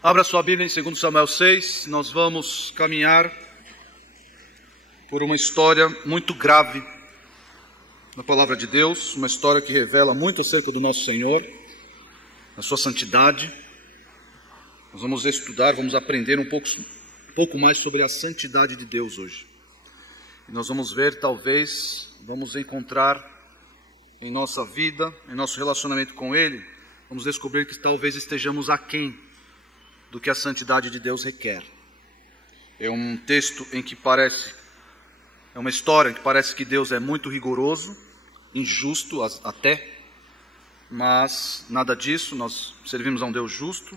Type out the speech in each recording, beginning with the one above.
Abra sua Bíblia em 2 Samuel 6, nós vamos caminhar por uma história muito grave na palavra de Deus, uma história que revela muito acerca do nosso Senhor, a sua santidade. Nós vamos estudar, vamos aprender um pouco mais sobre a santidade de Deus hoje. E nós vamos ver, talvez, vamos encontrar em nossa vida, em nosso relacionamento com Ele, vamos descobrir que talvez estejamos aquém do que a santidade de Deus requer. É um texto em que é uma história em que parece que Deus é muito rigoroso, injusto até, mas nada disso. Nós servimos a um Deus justo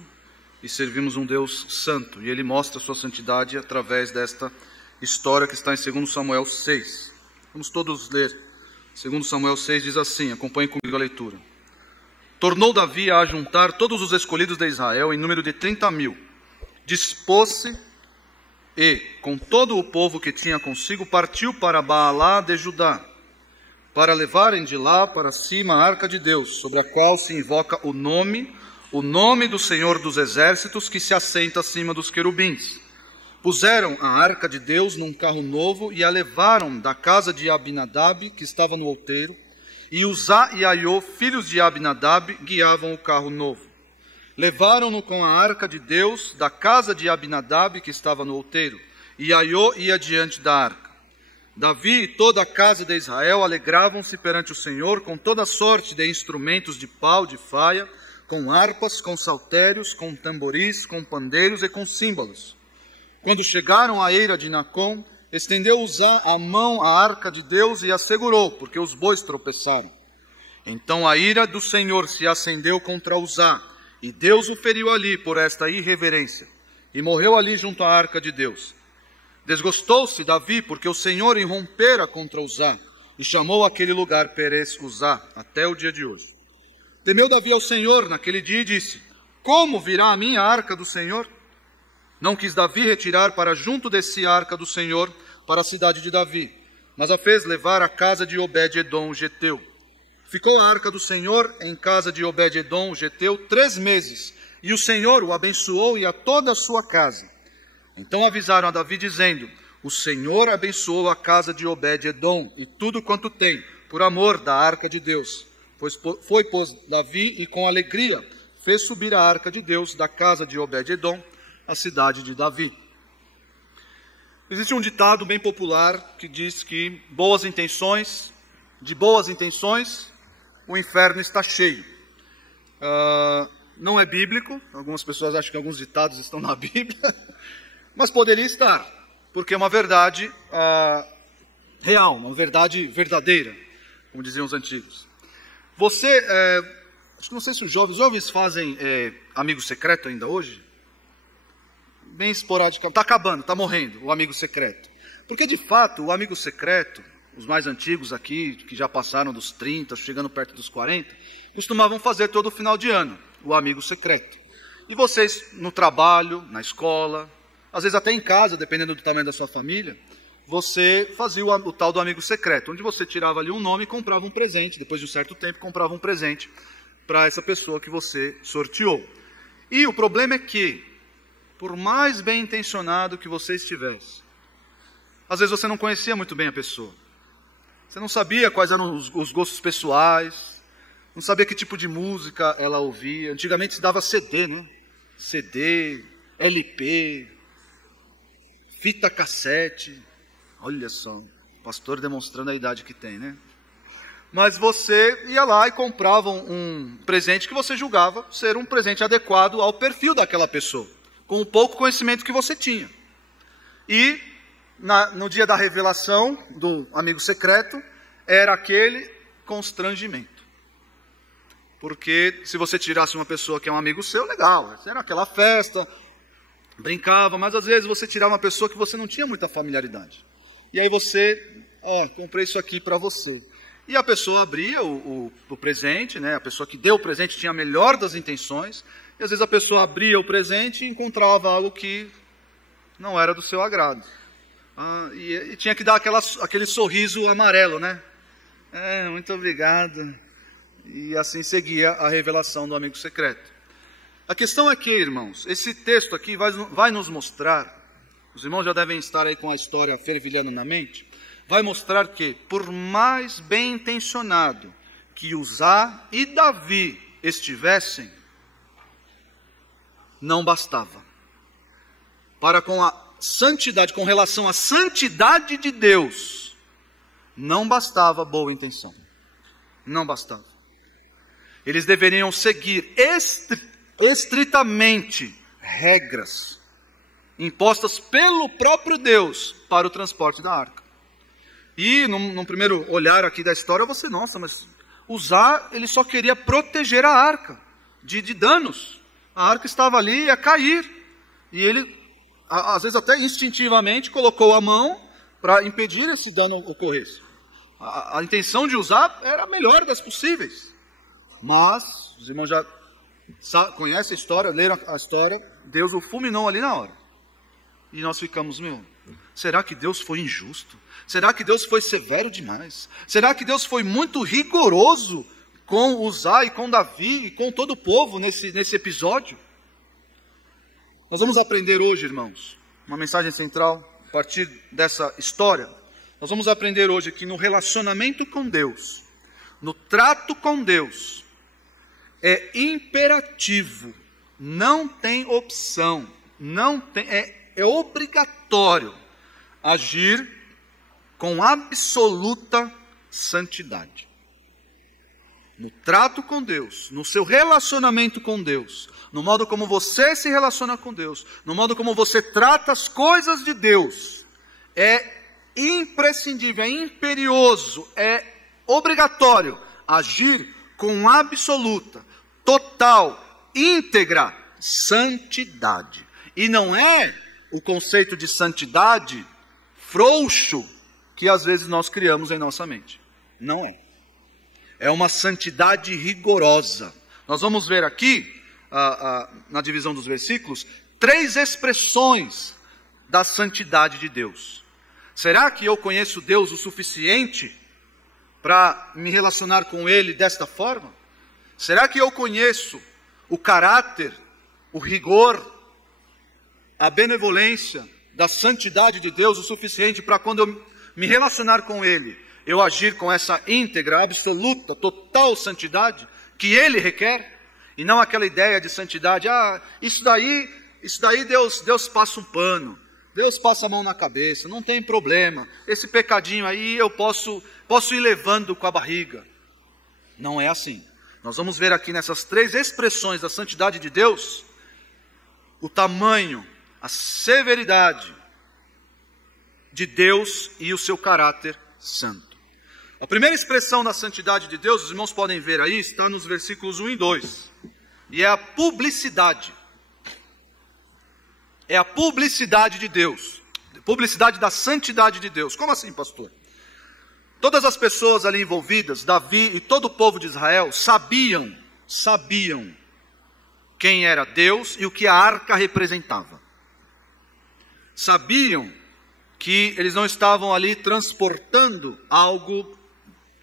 e servimos um Deus santo, e Ele mostra a sua santidade através desta história que está em 2 Samuel 6. Vamos todos ler. 2 Samuel 6 diz assim, acompanhe comigo a leitura. Tornou Davi a ajuntar todos os escolhidos de Israel em número de 30.000. Dispôs-se e, com todo o povo que tinha consigo, partiu para Baalá de Judá, para levarem de lá para cima a arca de Deus, sobre a qual se invoca o nome do Senhor dos Exércitos, que se assenta acima dos querubins. Puseram a arca de Deus num carro novo e a levaram da casa de Abinadab, que estava no outeiro, e Uzá e Aiô, filhos de Abinadab, guiavam o carro novo. Levaram-no com a arca de Deus da casa de Abinadab, que estava no outeiro, e Aiô ia diante da arca. Davi e toda a casa de Israel alegravam-se perante o Senhor com toda sorte de instrumentos de pau, de faia, com harpas, com saltérios, com tamboris, com pandeiros e com símbolos. Quando chegaram à eira de Nacon, estendeu Uzá a mão à arca de Deus e a segurou, porque os bois tropeçaram. Então a ira do Senhor se acendeu contra Uzá, e Deus o feriu ali por esta irreverência, e morreu ali junto à arca de Deus. Desgostou-se Davi, porque o Senhor irrompera contra Uzá, e chamou aquele lugar Perez Uzá, até o dia de hoje. Temeu Davi ao Senhor naquele dia e disse, como virá a minha arca do Senhor? Não quis Davi retirar para junto de si a arca do Senhor, para a cidade de Davi, mas a fez levar à casa de Obed-edom, o geteu. Ficou a arca do Senhor em casa de Obed-edom, o geteu, 3 meses, e o Senhor o abençoou e a toda a sua casa. Então avisaram a Davi, dizendo, o Senhor abençoou a casa de Obed-edom e tudo quanto tem, por amor da arca de Deus. Pois Davi, e com alegria fez subir a arca de Deus da casa de Obed-edom, a cidade de Davi. Existe um ditado bem popular que diz que de boas intenções, o inferno está cheio. Não é bíblico, algumas pessoas acham que alguns ditados estão na Bíblia, mas poderia estar, porque é uma verdade real, uma verdade verdadeira, como diziam os antigos. Não sei se os jovens fazem amigo secreto ainda hoje? Bem esporádico, está acabando, está morrendo o amigo secreto. Porque, de fato, o amigo secreto, os mais antigos aqui, que já passaram dos 30, chegando perto dos 40, costumavam fazer todo final de ano o amigo secreto. E vocês, no trabalho, na escola, às vezes até em casa, dependendo do tamanho da sua família, você fazia o tal do amigo secreto, onde você tirava ali um nome e comprava um presente. Depois de um certo tempo, comprava um presente para essa pessoa que você sorteou. E o problema é que, por mais bem intencionado que você estivesse, às vezes você não conhecia muito bem a pessoa. Você não sabia quais eram os gostos pessoais, não sabia que tipo de música ela ouvia. Antigamente se dava CD, né? CD, LP, fita cassete. Olha só, o pastor demonstrando a idade que tem, né? Mas você ia lá e comprava um presente que você julgava ser um presente adequado ao perfil daquela pessoa, com o pouco conhecimento que você tinha. E no dia da revelação do amigo secreto, era aquele constrangimento. Porque se você tirasse uma pessoa que é um amigo seu, legal, era aquela festa, brincava, mas às vezes você tirava uma pessoa que você não tinha muita familiaridade. E aí você, comprei isso aqui para você. E a pessoa abria o presente, né? A pessoa que deu o presente tinha a melhor das intenções, e às vezes a pessoa abria o presente e encontrava algo que não era do seu agrado. E tinha que dar aquele sorriso amarelo, né? Muito obrigado. E assim seguia a revelação do amigo secreto. A questão é que, irmãos, esse texto aqui vai nos mostrar, os irmãos já devem estar aí com a história fervilhando na mente, vai mostrar que, por mais bem intencionado que Uzá e Davi estivessem, não bastava. Para com a santidade, com relação à santidade de Deus, não bastava boa intenção. Não bastava. Eles deveriam seguir estritamente regras impostas pelo próprio Deus para o transporte da arca. E num primeiro olhar aqui da história, você, nossa, mas Uzá, ele só queria proteger a arca de danos. A arca estava ali, ia cair. E ele, às vezes até instintivamente, colocou a mão para impedir esse dano ocorresse. A intenção de Uzá era a melhor das possíveis. Mas, os irmãos já conhecem a história, leram a história, Deus o fulminou ali na hora. E nós ficamos, será que Deus foi injusto? Será que Deus foi severo demais? Será que Deus foi muito rigoroso com Uzá e com Davi e com todo o povo nesse episódio? Nós vamos aprender hoje, irmãos, uma mensagem central a partir dessa história. Nós vamos aprender hoje que no relacionamento com Deus, no trato com Deus, é imperativo, não tem opção, é obrigatório agir com absoluta santidade. No trato com Deus, no seu relacionamento com Deus, no modo como você se relaciona com Deus, no modo como você trata as coisas de Deus, é imprescindível, é imperioso, é obrigatório agir com absoluta, total, íntegra santidade. E não é o conceito de santidade frouxo que às vezes nós criamos em nossa mente. Não é. É uma santidade rigorosa. Nós vamos ver aqui, na divisão dos versículos, 3 expressões da santidade de Deus. Será que eu conheço Deus o suficiente para me relacionar com Ele desta forma? Será que eu conheço o caráter, o rigor, a benevolência da santidade de Deus o suficiente para quando eu me relacionar com Ele, eu agir com essa íntegra, absoluta, total santidade que Ele requer? E não aquela ideia de santidade, isso daí Deus passa um pano, Deus passa a mão na cabeça, não tem problema, esse pecadinho aí eu posso ir levando com a barriga. Não é assim. Nós vamos ver aqui nessas 3 expressões da santidade de Deus, o tamanho, a severidade de Deus e o seu caráter santo. A primeira expressão da santidade de Deus, os irmãos podem ver aí, está nos versículos 1 e 2. E é a publicidade. É a publicidade de Deus. Publicidade da santidade de Deus. Como assim, pastor? Todas as pessoas ali envolvidas, Davi e todo o povo de Israel, sabiam quem era Deus e o que a arca representava. Sabiam que eles não estavam ali transportando algo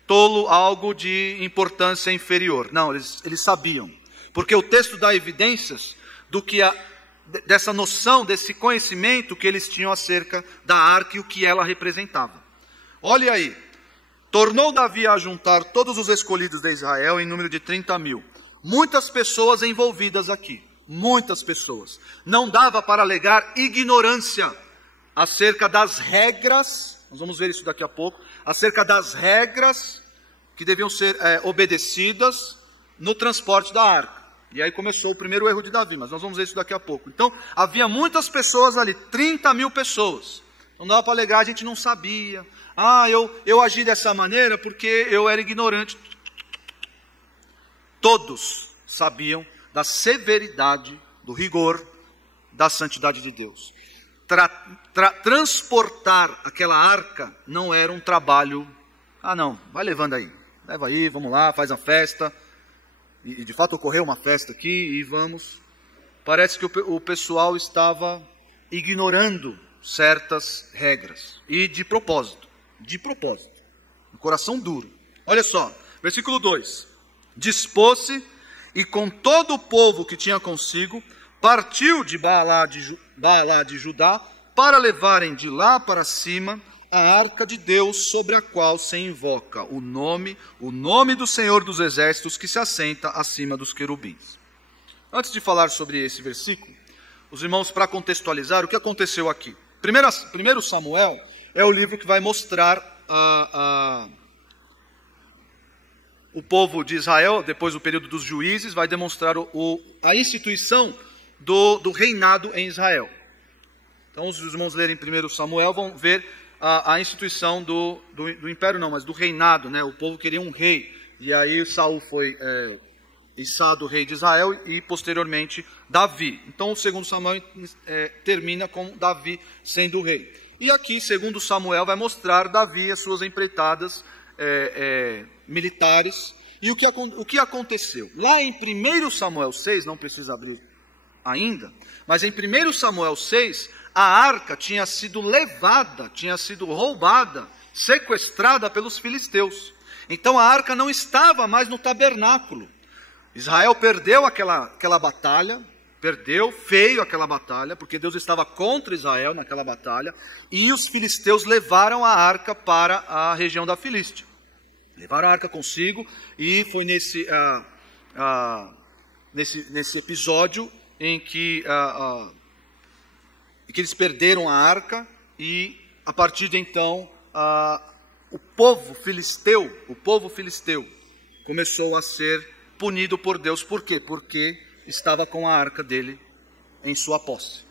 tolo, algo de importância inferior. Não, eles sabiam. Porque o texto dá evidências dessa noção, desse conhecimento que eles tinham acerca da arca e o que ela representava. Olhe aí. Tornou Davi a juntar todos os escolhidos de Israel em número de 30.000. Muitas pessoas envolvidas aqui. Muitas pessoas. Não dava para alegar ignorância acerca das regras, nós vamos ver isso daqui a pouco, acerca das regras que deviam ser obedecidas no transporte da arca. E aí começou o primeiro erro de Davi, mas nós vamos ver isso daqui a pouco. Então, havia muitas pessoas ali, 30.000 pessoas. Não dava para alegar, a gente não sabia. Eu agi dessa maneira porque eu era ignorante. Todos sabiam da severidade, do rigor, da santidade de Deus. Transportar aquela arca não era um trabalho, não, vai levando aí, leva aí, vamos lá, faz a festa, e de fato ocorreu uma festa aqui, e vamos, parece que o pessoal estava ignorando certas regras, e de propósito, um coração duro. Olha só, versículo 2, dispôs-se e com todo o povo que tinha consigo, partiu de Baalá de Judá, para levarem de lá para cima a arca de Deus, sobre a qual se invoca o nome do Senhor dos Exércitos, que se assenta acima dos querubins. Antes de falar sobre esse versículo, os irmãos, para contextualizar o que aconteceu aqui. Primeiro Samuel é o livro que vai mostrar o povo de Israel, depois do período dos juízes, vai demonstrar a instituição do reinado em Israel. Então, os irmãos lerem 1 Samuel vão ver a instituição do império, não, mas do reinado, né? O povo queria um rei, e aí Saul foi içado rei de Israel e posteriormente Davi. Então, o 2 Samuel termina com Davi sendo o rei. E aqui, 2 Samuel vai mostrar Davi e as suas empreitadas militares. E o que aconteceu? Lá em 1 Samuel 6, não precisa abrir ainda, mas em 1 Samuel 6, a arca tinha sido levada, tinha sido roubada, sequestrada pelos filisteus. Então a arca não estava mais no tabernáculo. Israel perdeu aquela batalha, perdeu feio aquela batalha, porque Deus estava contra Israel naquela batalha, e os filisteus levaram a arca para a região da Filístia. Levaram a arca consigo, e foi nesse episódio em que eles perderam a arca, e a partir de então o povo filisteu começou a ser punido por Deus. Por quê? Porque estava com a arca dele em sua posse.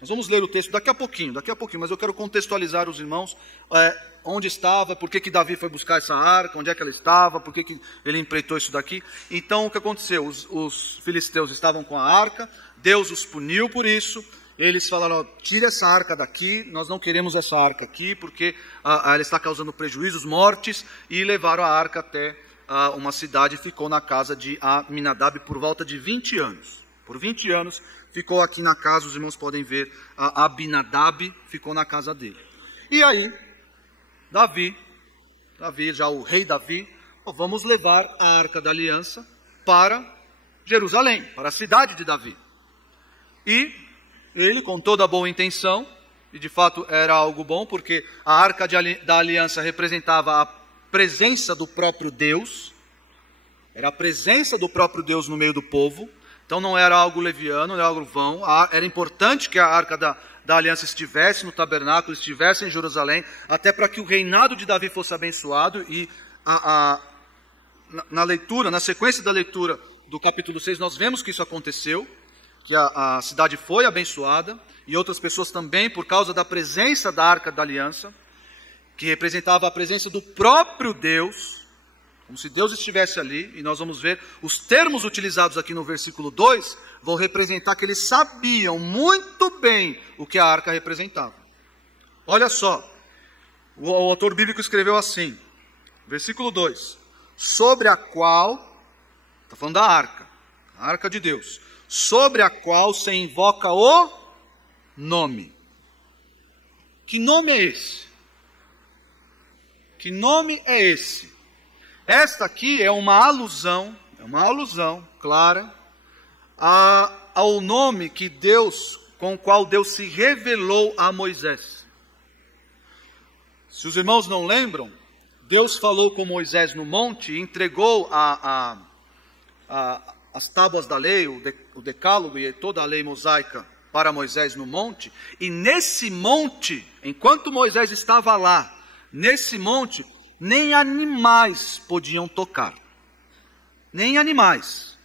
Nós vamos ler o texto daqui a pouquinho, mas eu quero contextualizar os irmãos onde estava, por que Davi foi buscar essa arca, onde é que ela estava, por que ele empreitou isso daqui. Então, o que aconteceu? Os filisteus estavam com a arca, Deus os puniu por isso. Eles falaram: tira essa arca daqui, nós não queremos essa arca aqui, porque ela está causando prejuízos, mortes, e levaram a arca até uma cidade, ficou na casa de Aminadab por volta de 20 anos. Por 20 anos ficou aqui na casa, os irmãos podem ver, Abinadab ficou na casa dele. E aí, Davi, já o rei Davi, vamos levar a arca da aliança para Jerusalém, para a cidade de Davi. E ele, com toda a boa intenção, e de fato era algo bom, porque a arca da aliança representava a presença do próprio Deus, era a presença do próprio Deus no meio do povo. Então não era algo leviano, não era algo vão. Era importante que a arca da aliança estivesse no tabernáculo, estivesse em Jerusalém, até para que o reinado de Davi fosse abençoado. E na sequência da leitura do capítulo 6, nós vemos que isso aconteceu, que a cidade foi abençoada, e outras pessoas também, por causa da presença da arca da aliança, que representava a presença do próprio Deus, como se Deus estivesse ali. E nós vamos ver os termos utilizados aqui no versículo 2, vão representar que eles sabiam muito bem o que a arca representava. Olha só, o autor bíblico escreveu assim, versículo 2, sobre a qual, está falando da arca, a arca de Deus, sobre a qual se invoca o nome. Que nome é esse? Que nome é esse? Esta aqui é uma alusão clara ao nome com o qual Deus se revelou a Moisés. Se os irmãos não lembram, Deus falou com Moisés no monte e entregou as tábuas da lei, o decálogo e toda a lei mosaica para Moisés no monte. E nesse monte, enquanto Moisés estava lá, nesse monte, nem animais podiam tocar. Nem animais.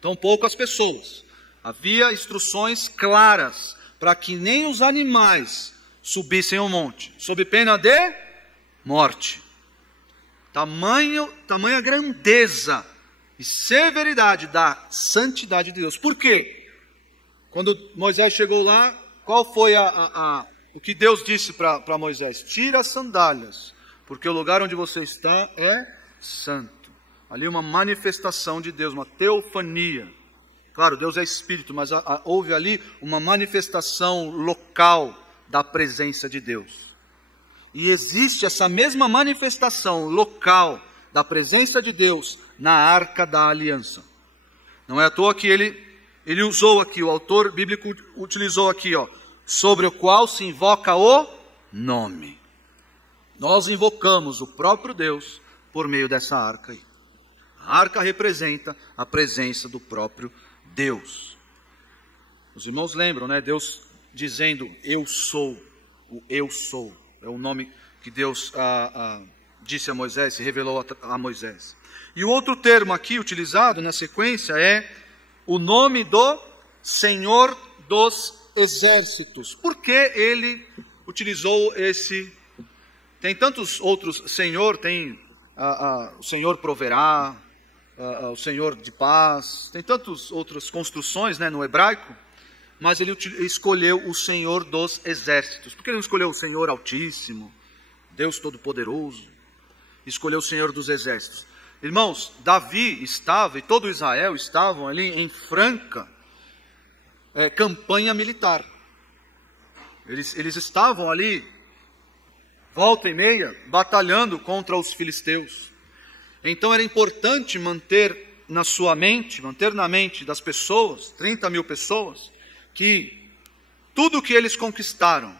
Tampouco as pessoas. Havia instruções claras para que nem os animais subissem ao monte, sob pena de morte. Tamanha grandeza e severidade da santidade de Deus. Por quê? Quando Moisés chegou lá, qual foi o que Deus disse para Moisés? Tira as sandálias, porque o lugar onde você está é santo. Ali uma manifestação de Deus, uma teofania. Claro, Deus é espírito, mas houve ali uma manifestação local da presença de Deus. E existe essa mesma manifestação local da presença de Deus na Arca da Aliança. Não é à toa que ele usou aqui, o autor bíblico utilizou aqui, ó, sobre o qual se invoca o nome. Nós invocamos o próprio Deus por meio dessa arca aí. A arca representa a presença do próprio Deus. Os irmãos lembram, né? Deus dizendo, eu sou, o eu sou. É o nome que Deus disse a Moisés, se revelou a Moisés. E o outro termo aqui utilizado na sequência é o nome do Senhor dos Exércitos. Por que ele utilizou esse? Tem tantos outros Senhor, tem o Senhor proverá, o Senhor de paz, tem tantas outras construções, né, no hebraico, mas ele escolheu o Senhor dos Exércitos. Por que ele não escolheu o Senhor Altíssimo, Deus Todo-Poderoso? Escolheu o Senhor dos Exércitos. Irmãos, Davi estava, e todo Israel estavam ali em franca campanha militar. Eles estavam ali, volta e meia, batalhando contra os filisteus. Então era importante manter na sua mente, manter na mente das pessoas, 30 mil pessoas, que tudo que eles conquistaram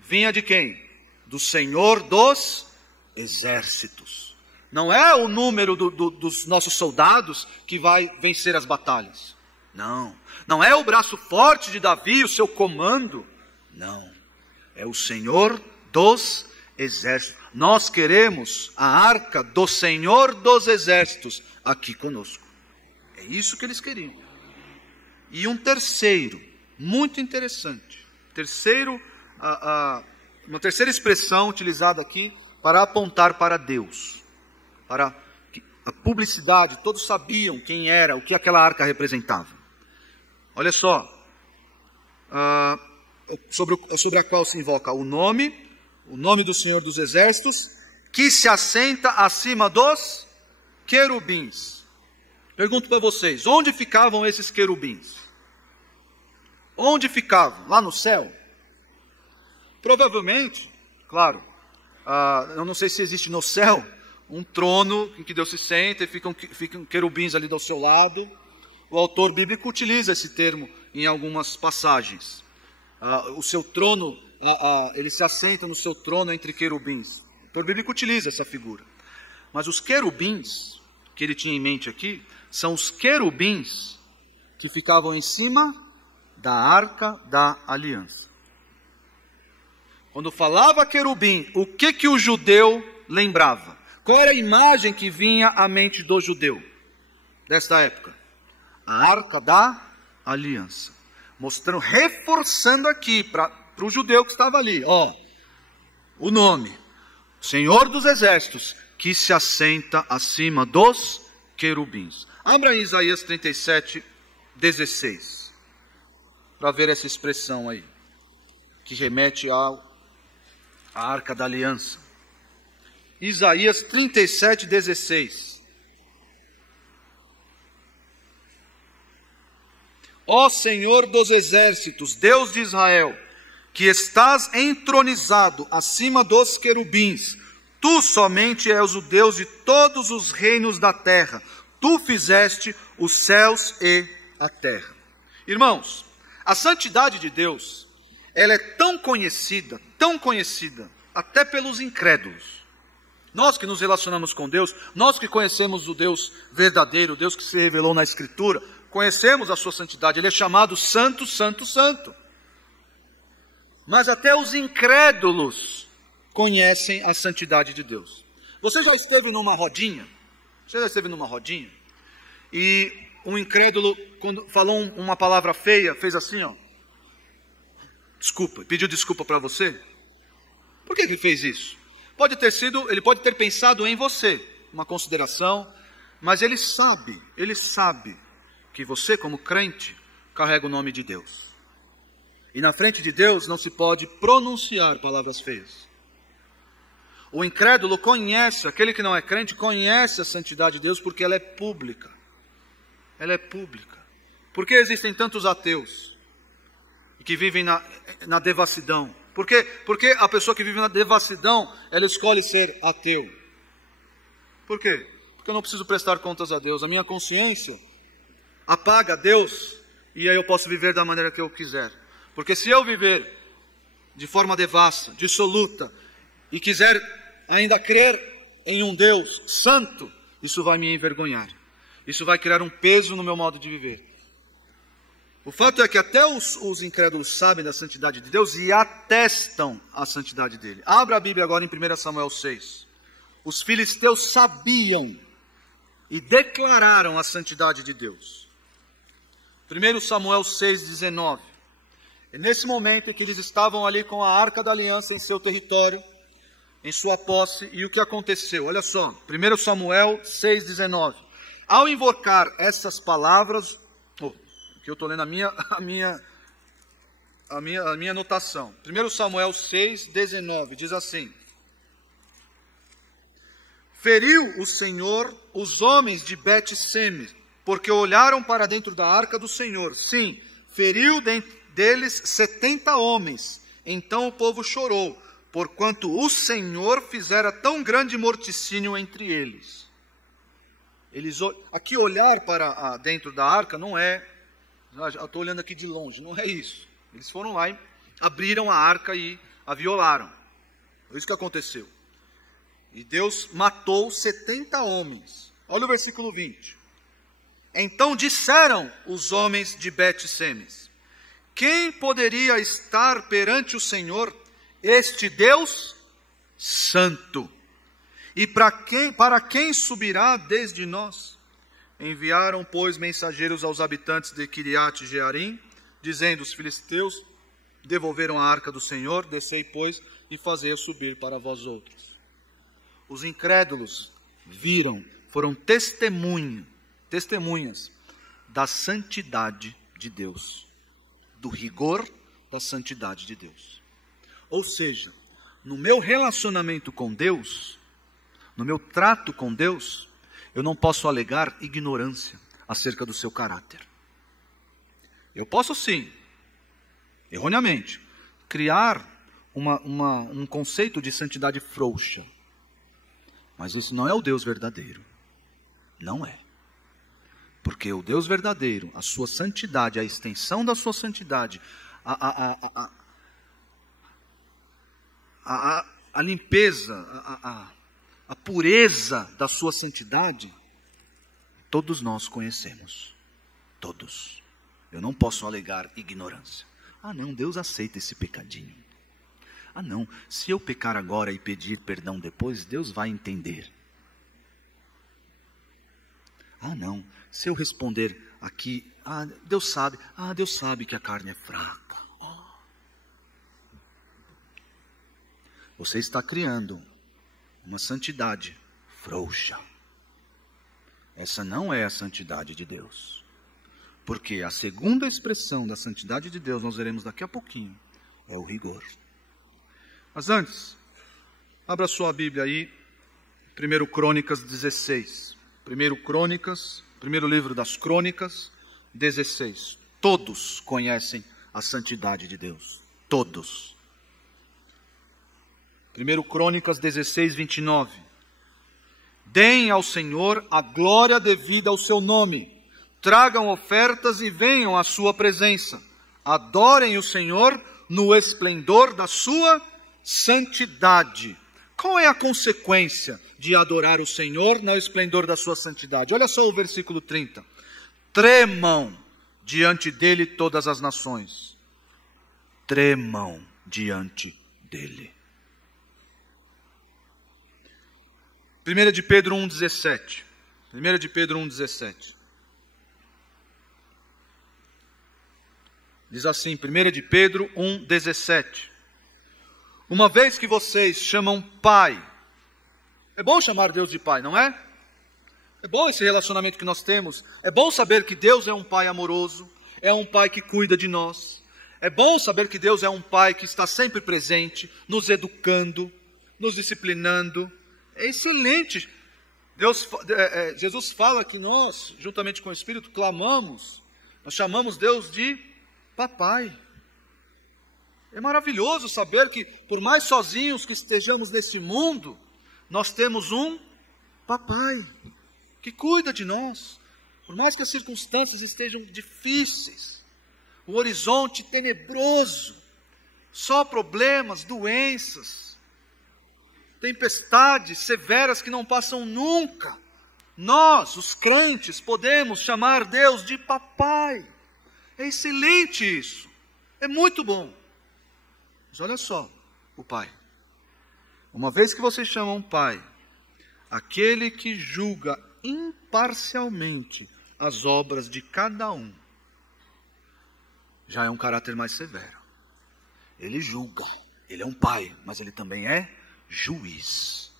vinha de quem? Do Senhor dos Exércitos. Não é o número dos nossos soldados que vai vencer as batalhas. Não. Não é o braço forte de Davi, o seu comando. Não. É o Senhor dos Exércitos. Nós queremos a arca do Senhor dos Exércitos aqui conosco. É isso que eles queriam. E um terceiro, muito interessante. Uma terceira expressão utilizada aqui para apontar para Deus. Para a publicidade, todos sabiam quem era, o que aquela arca representava. Olha só, sobre a qual se invoca o nome do Senhor dos Exércitos, que se assenta acima dos querubins. Pergunto para vocês, onde ficavam esses querubins? Onde ficavam? Lá no céu? Provavelmente, claro, eu não sei se existe no céu um trono em que Deus se senta e ficam querubins ali do seu lado. O autor bíblico utiliza esse termo em algumas passagens. O seu trono, ele se assenta no seu trono entre querubins. O autor bíblico utiliza essa figura. Mas os querubins, que ele tinha em mente aqui, são os querubins que ficavam em cima da arca da aliança. Quando falava querubim, o que o judeu lembrava? Qual era a imagem que vinha à mente do judeu desta época? A arca da aliança. Mostrando, reforçando aqui para o judeu que estava ali, ó, o nome, Senhor dos Exércitos, que se assenta acima dos querubins. Abra em Isaías 37, 16, para ver essa expressão aí, que remete à arca da aliança. Isaías 37, 16. Ó Senhor dos Exércitos, Deus de Israel, que estás entronizado acima dos querubins, tu somente és o Deus de todos os reinos da terra, tu fizeste os céus e a terra. Irmãos, a santidade de Deus, ela é tão conhecida, até pelos incrédulos. Nós que nos relacionamos com Deus, nós que conhecemos o Deus verdadeiro, o Deus que se revelou na Escritura, conhecemos a sua santidade. Ele é chamado Santo, Santo, Santo. Mas até os incrédulos conhecem a santidade de Deus. Você já esteve numa rodinha? E um incrédulo, quando falou uma palavra feia, fez assim, ó. Desculpa, pediu desculpa para você? Por que ele fez isso? Ele pode ter pensado em você, uma consideração, mas ele sabe que você, como crente, carrega o nome de Deus. E na frente de Deus não se pode pronunciar palavras feias. O incrédulo conhece, aquele que não é crente, conhece a santidade de Deus porque ela é pública. Ela é pública. Por que existem tantos ateus que vivem na devassidão? Por quê? Porque a pessoa que vive na devassidão, ela escolhe ser ateu. Por quê? Porque eu não preciso prestar contas a Deus. A minha consciência apaga Deus e aí eu posso viver da maneira que eu quiser. Porque se eu viver de forma devassa, dissoluta, e quiser ainda crer em um Deus santo, isso vai me envergonhar. Isso vai criar um peso no meu modo de viver. O fato é que até os incrédulos sabem da santidade de Deus e atestam a santidade dele. Abra a Bíblia agora em 1 Samuel 6. Os filisteus sabiam e declararam a santidade de Deus. 1 Samuel 6,19. É nesse momento em que eles estavam ali com a Arca da Aliança em seu território, em sua posse, e o que aconteceu? Olha só, 1 Samuel 6,19. Ao invocar essas palavras, que eu estou lendo a minha anotação. 1 Samuel 6,19 diz assim: feriu o Senhor os homens de Bet-Semes, porque olharam para dentro da arca do Senhor. Sim, feriu deles 70 homens. Então o povo chorou, porquanto o Senhor fizera tão grande morticínio entre eles. Aqui olhar para dentro da arca não é, eu estou olhando aqui de longe, não é isso. Eles foram lá e abriram a arca e a violaram. Foi isso que aconteceu. E Deus matou 70 homens. Olha o versículo 20. Então disseram os homens de Bet-Semes: quem poderia estar perante o Senhor, este Deus santo? E para quem subirá desde nós? Enviaram, pois, mensageiros aos habitantes de Kiriat Jearim, dizendo: os filisteus devolveram a arca do Senhor, descei, pois, e fazei-a subir para vós outros. Os incrédulos viram, foram testemunhas da santidade de Deus, do rigor da santidade de Deus. Ou seja, no meu relacionamento com Deus, no meu trato com Deus, eu não posso alegar ignorância acerca do seu caráter. Eu posso sim, erroneamente, criar um conceito de santidade frouxa. Mas isso não é o Deus verdadeiro. Não é. Porque o Deus verdadeiro, a sua santidade, a extensão da sua santidade, a limpeza, a pureza da sua santidade, todos nós conhecemos. Todos. Eu não posso alegar ignorância. Ah não, Deus aceita esse pecadinho. Ah não, se eu pecar agora e pedir perdão depois, Deus vai entender. Ah não, se eu responder aqui, Deus sabe que a carne é fraca. Você está criando uma santidade frouxa. Essa não é a santidade de Deus. Porque a segunda expressão da santidade de Deus, nós veremos daqui a pouquinho, é o rigor. Mas antes, abra sua Bíblia aí, 1 Crônicas 16. 1 Crônicas, primeiro livro das Crônicas, 16. Todos conhecem a santidade de Deus. Todos. 1 Crônicas 16, 29. Deem ao Senhor a glória devida ao seu nome. Tragam ofertas e venham à sua presença. Adorem o Senhor no esplendor da sua santidade. Qual é a consequência de adorar o Senhor no esplendor da sua santidade? Olha só o versículo 30. Tremam diante dele todas as nações. Tremam diante dele. 1 de Pedro 1,17. 1 de Pedro 1,17. Diz assim, 1 de Pedro 1,17. Uma vez que vocês chamam Pai, é bom chamar Deus de Pai, não é? É bom esse relacionamento que nós temos. É bom saber que Deus é um Pai amoroso, é um Pai que cuida de nós. É bom saber que Deus é um Pai que está sempre presente, nos educando, nos disciplinando. É excelente. Jesus fala que nós, juntamente com o Espírito, clamamos, nós chamamos Deus de Papai. É maravilhoso saber que, por mais sozinhos que estejamos neste mundo, nós temos um Papai que cuida de nós, Por mais que as circunstâncias estejam difíceis, o horizonte tenebroso, só problemas, doenças, tempestades severas que não passam nunca, nós, os crentes, podemos chamar Deus de papai. É excelente isso, é muito bom. Mas olha só, o pai. Uma vez que vocês chamam pai, aquele que julga imparcialmente as obras de cada um, já é um caráter mais severo. Ele julga, ele é um pai, mas ele também é juiz.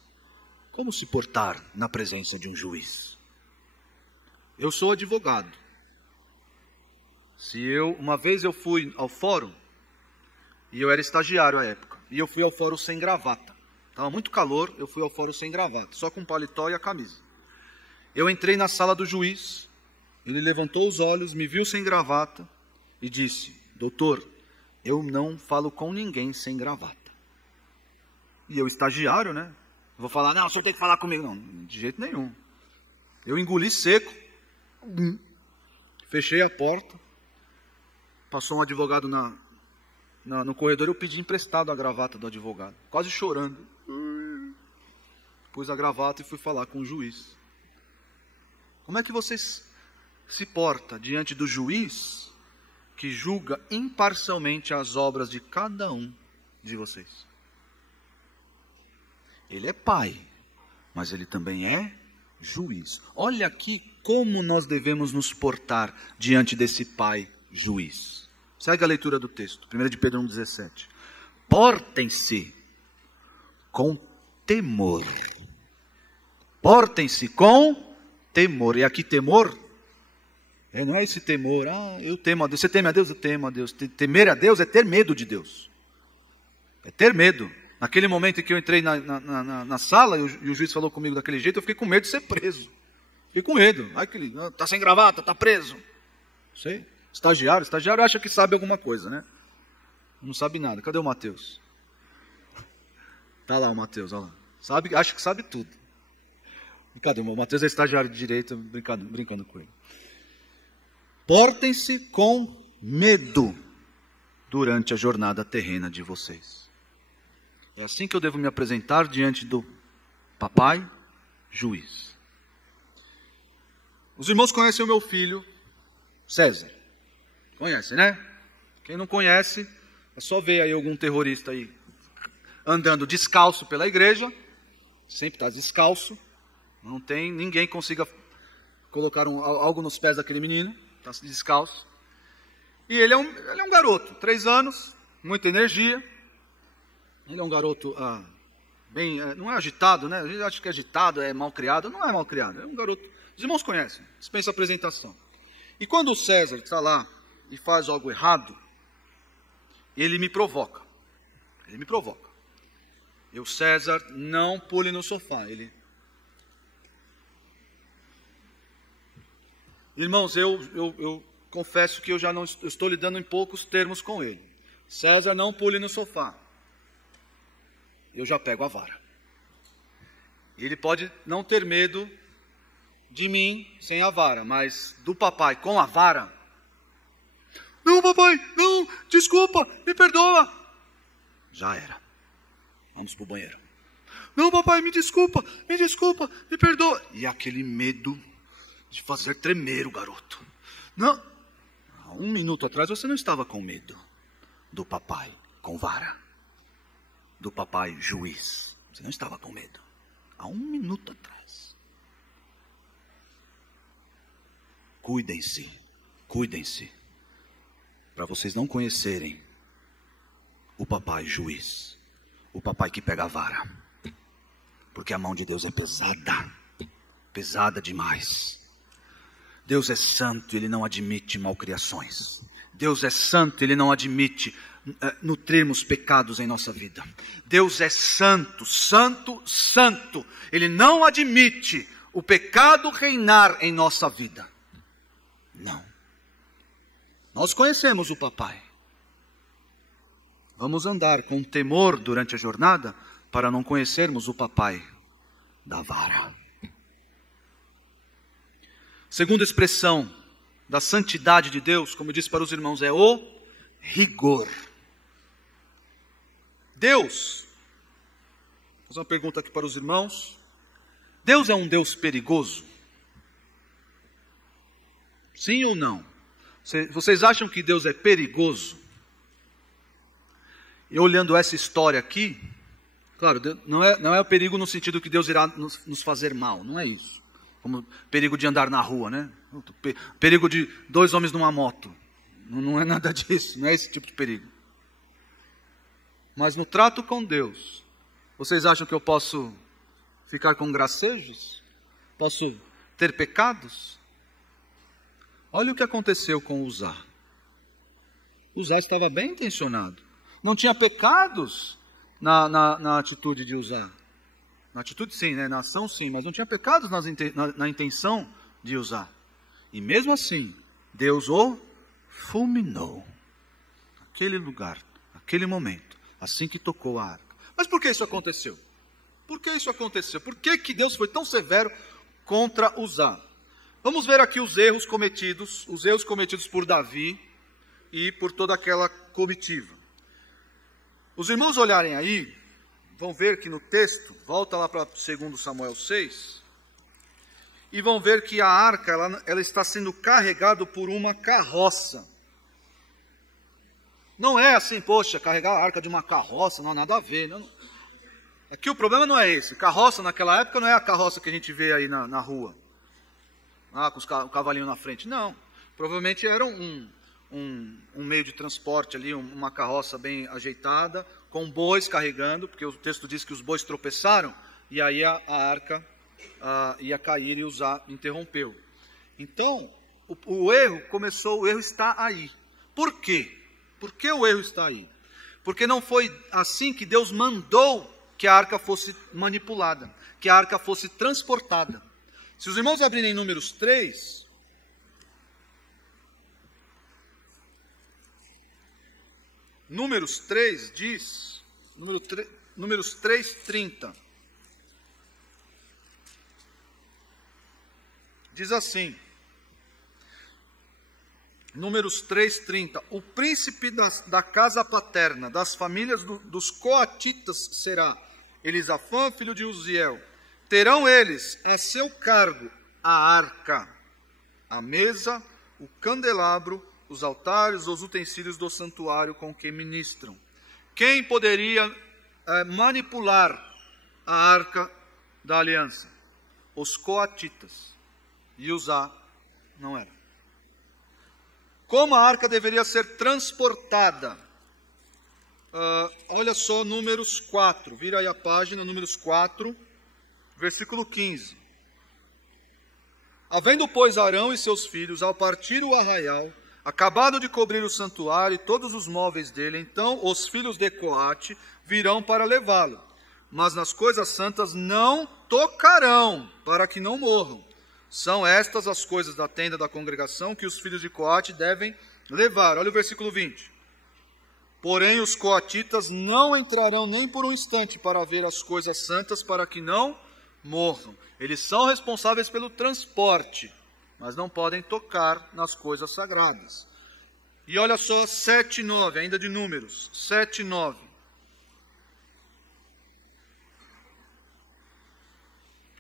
Como se portar na presença de um juiz? Eu sou advogado. Uma vez eu fui ao fórum, e eu era estagiário à época, e eu fui ao fórum sem gravata. Estava muito calor, eu fui ao fórum sem gravata, só com o paletó e a camisa. Eu entrei na sala do juiz, ele levantou os olhos, me viu sem gravata e disse: doutor, eu não falo com ninguém sem gravata. E eu, estagiário, né? Vou falar, não, o senhor tem que falar comigo. Não, de jeito nenhum. Eu engoli seco, fechei a porta, passou um advogado no corredor, eu pedi emprestado a gravata do advogado, quase chorando. Pus a gravata e fui falar com o juiz. Como é que você se porta diante do juiz que julga imparcialmente as obras de cada um de vocês? Ele é pai, mas ele também é juiz. Olha aqui como nós devemos nos portar diante desse pai juiz. Segue a leitura do texto, 1 de Pedro 1,17. Portem-se com temor. Portem-se com temor. E aqui temor, não é esse temor, eu temo a Deus. Você teme a Deus? Eu temo a Deus. Temer a Deus é ter medo de Deus. É ter medo. Naquele momento em que eu entrei na sala e o juiz falou comigo daquele jeito, eu fiquei com medo de ser preso. Fiquei com medo. Está sem gravata, está preso. Sei. Estagiário acha que sabe alguma coisa, né? Não sabe nada. Cadê o Mateus? Está lá o Mateus, olha lá. Acha que sabe tudo. Cadê? O Mateus é estagiário de direito, brincando com ele. Portem-se com medo durante a jornada terrena de vocês. É assim que eu devo me apresentar diante do papai juiz. Os irmãos conhecem o meu filho, César. Conhece, né? Quem não conhece, é só ver aí algum terrorista aí andando descalço pela igreja. Sempre está descalço. Não tem ninguém que consiga colocar algo nos pés daquele menino. Está descalço. E ele é um garoto, 3 anos, muita energia. Ele é um garoto não é agitado, né? A gente acha que agitado é mal criado. Não é mal criado, é um garoto. Os irmãos conhecem, dispensa a apresentação. E quando o César está lá e faz algo errado, ele me provoca. Ele me provoca. E o César não pule no sofá. Irmãos, eu confesso que eu já não estou lidando em poucos termos com ele. César, não pule no sofá. Eu já pego a vara. Ele pode não ter medo de mim sem a vara, mas do papai com a vara. Não, papai, não, desculpa, me perdoa. Já era. Vamos para o banheiro. Não, papai, me desculpa, me perdoa. E aquele medo de fazer tremer o garoto. Não, há 1 minuto atrás você não estava com medo do papai com vara. Do papai juiz. Você não estava com medo. Há 1 minuto atrás. Cuidem-se. Para vocês não conhecerem o papai juiz. O papai que pega a vara. Porque a mão de Deus é pesada. Pesada demais. Deus é santo, Ele não admite malcriações. Deus é santo, Ele não admite nutrirmos pecados em nossa vida. Deus é santo, santo, santo. Ele não admite o pecado reinar em nossa vida. Não. Nós conhecemos o papai. Vamos andar com temor durante a jornada para não conhecermos o papai da vara. segunda expressão da santidade de Deus, como eu disse para os irmãos, é o rigor. Deus, vou fazer uma pergunta aqui para os irmãos. Deus é um Deus perigoso? Sim ou não? Vocês acham que Deus é perigoso? E olhando essa história aqui, claro, não é o perigo no sentido que Deus irá nos fazer mal, não é isso. Como perigo de andar na rua, né? Perigo de 2 homens numa moto. Não é nada disso, não é esse tipo de perigo. Mas no trato com Deus, vocês acham que eu posso ficar com gracejos? Posso ter pecados? Olha o que aconteceu com Uzá. Uzá estava bem intencionado. Não tinha pecados na atitude de Uzá. Na atitude sim, né? Na ação sim, mas não tinha pecados na intenção de Uzá. E mesmo assim, Deus o fulminou. Naquele lugar, naquele momento, assim que tocou a arca. Mas por que isso aconteceu? Por que isso aconteceu? Por que Deus foi tão severo contra Uzá? Vamos ver aqui os erros cometidos por Davi e por toda aquela comitiva. Os irmãos olharem aí, vão ver que no texto, volta lá para 2 Samuel 6, e vão ver que a arca ela está sendo carregada por uma carroça. Não é assim, poxa, carregar a arca de uma carroça, não há nada a ver. Não. Aqui o problema não é esse. Carroça naquela época não é a carroça que a gente vê aí na rua. Com o cavalinho na frente. Não. Provavelmente era um meio de transporte ali, uma carroça bem ajeitada, com bois carregando, porque o texto diz que os bois tropeçaram, e aí a arca ia cair e Uzá interrompeu. Então, o erro está aí. Por quê? Por que o erro está aí? Porque não foi assim que Deus mandou que a arca fosse manipulada, que a arca fosse transportada. Se os irmãos abrirem Números 3, Números 3 diz, Números 3:30, diz assim, Números 3:30, o príncipe da casa paterna, das famílias dos coatitas será Elisafã, filho de Uziel. Terão eles a seu cargo a arca, a mesa, o candelabro, os altares, os utensílios do santuário com que ministram. Quem poderia manipular a arca da aliança? Os coatitas. E Uzá não era. Como a arca deveria ser transportada? Olha só Números 4. Vira aí a página, Números 4. Versículo 15. Havendo, pois, Arão e seus filhos, ao partir o arraial, acabado de cobrir o santuário e todos os móveis dele, então os filhos de Coate virão para levá-lo. Mas nas coisas santas não tocarão, para que não morram. São estas as coisas da tenda da congregação que os filhos de Coate devem levar. Olha o versículo 20. Porém, os coatitas não entrarão nem por um instante para ver as coisas santas, para que não morram. Eles são responsáveis pelo transporte, mas não podem tocar nas coisas sagradas. E olha só 7:9, ainda de Números, 7:9.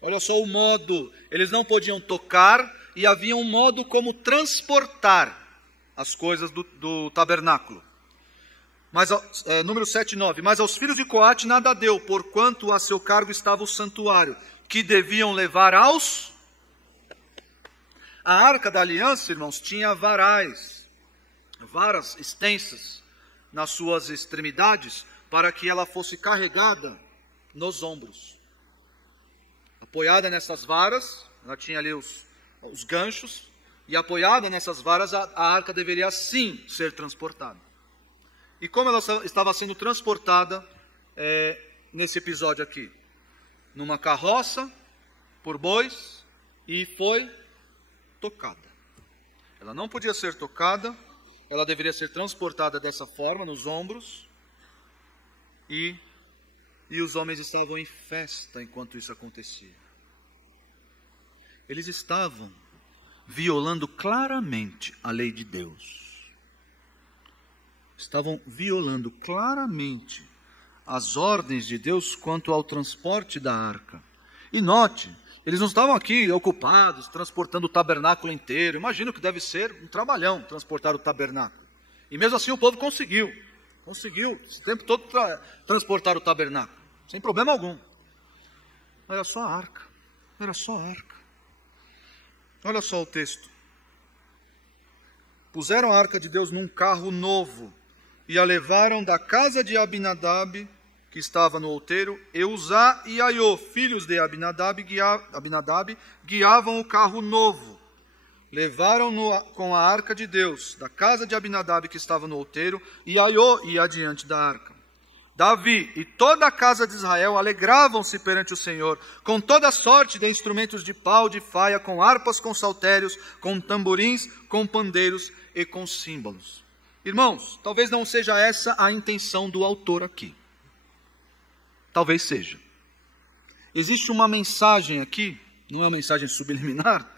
Olha só o modo, eles não podiam tocar e havia um modo como transportar as coisas do tabernáculo. Mas, número 7:9, mas aos filhos de Coate nada deu, porquanto a seu cargo estava o santuário, que deviam levar aos... A arca da aliança, irmãos, tinha varas extensas nas suas extremidades, para que ela fosse carregada nos ombros. Apoiada nessas varas, ela tinha ali os ganchos, e apoiada nessas varas, a arca deveria sim ser transportada. E como ela estava sendo transportada nesse episódio aqui? Numa carroça, por bois, e foi tocada. Ela não podia ser tocada, ela deveria ser transportada dessa forma, nos ombros, e os homens estavam em festa enquanto isso acontecia. Eles estavam violando claramente a lei de Deus. Estavam violando claramente as ordens de Deus quanto ao transporte da arca. E note, eles não estavam aqui ocupados, transportando o tabernáculo inteiro. Imagino que deve ser um trabalhão transportar o tabernáculo. E mesmo assim o povo conseguiu esse tempo todo transportar o tabernáculo, sem problema algum. Era só a arca, Olha só o texto. Puseram a arca de Deus num carro novo e a levaram da casa de Abinadab, que estava no outeiro, e Uzá e Aiô, filhos de Abinadab, guiavam o carro novo. Levaram-no com a arca de Deus, da casa de Abinadab, que estava no outeiro, e Aiô ia adiante da arca. Davi e toda a casa de Israel alegravam-se perante o Senhor, com toda sorte de instrumentos de pau, de faia, com harpas, com saltérios, com tamborins, com pandeiros e com símbolos. Irmãos, talvez não seja essa a intenção do autor aqui. Talvez seja. Existe uma mensagem aqui, não é uma mensagem subliminar,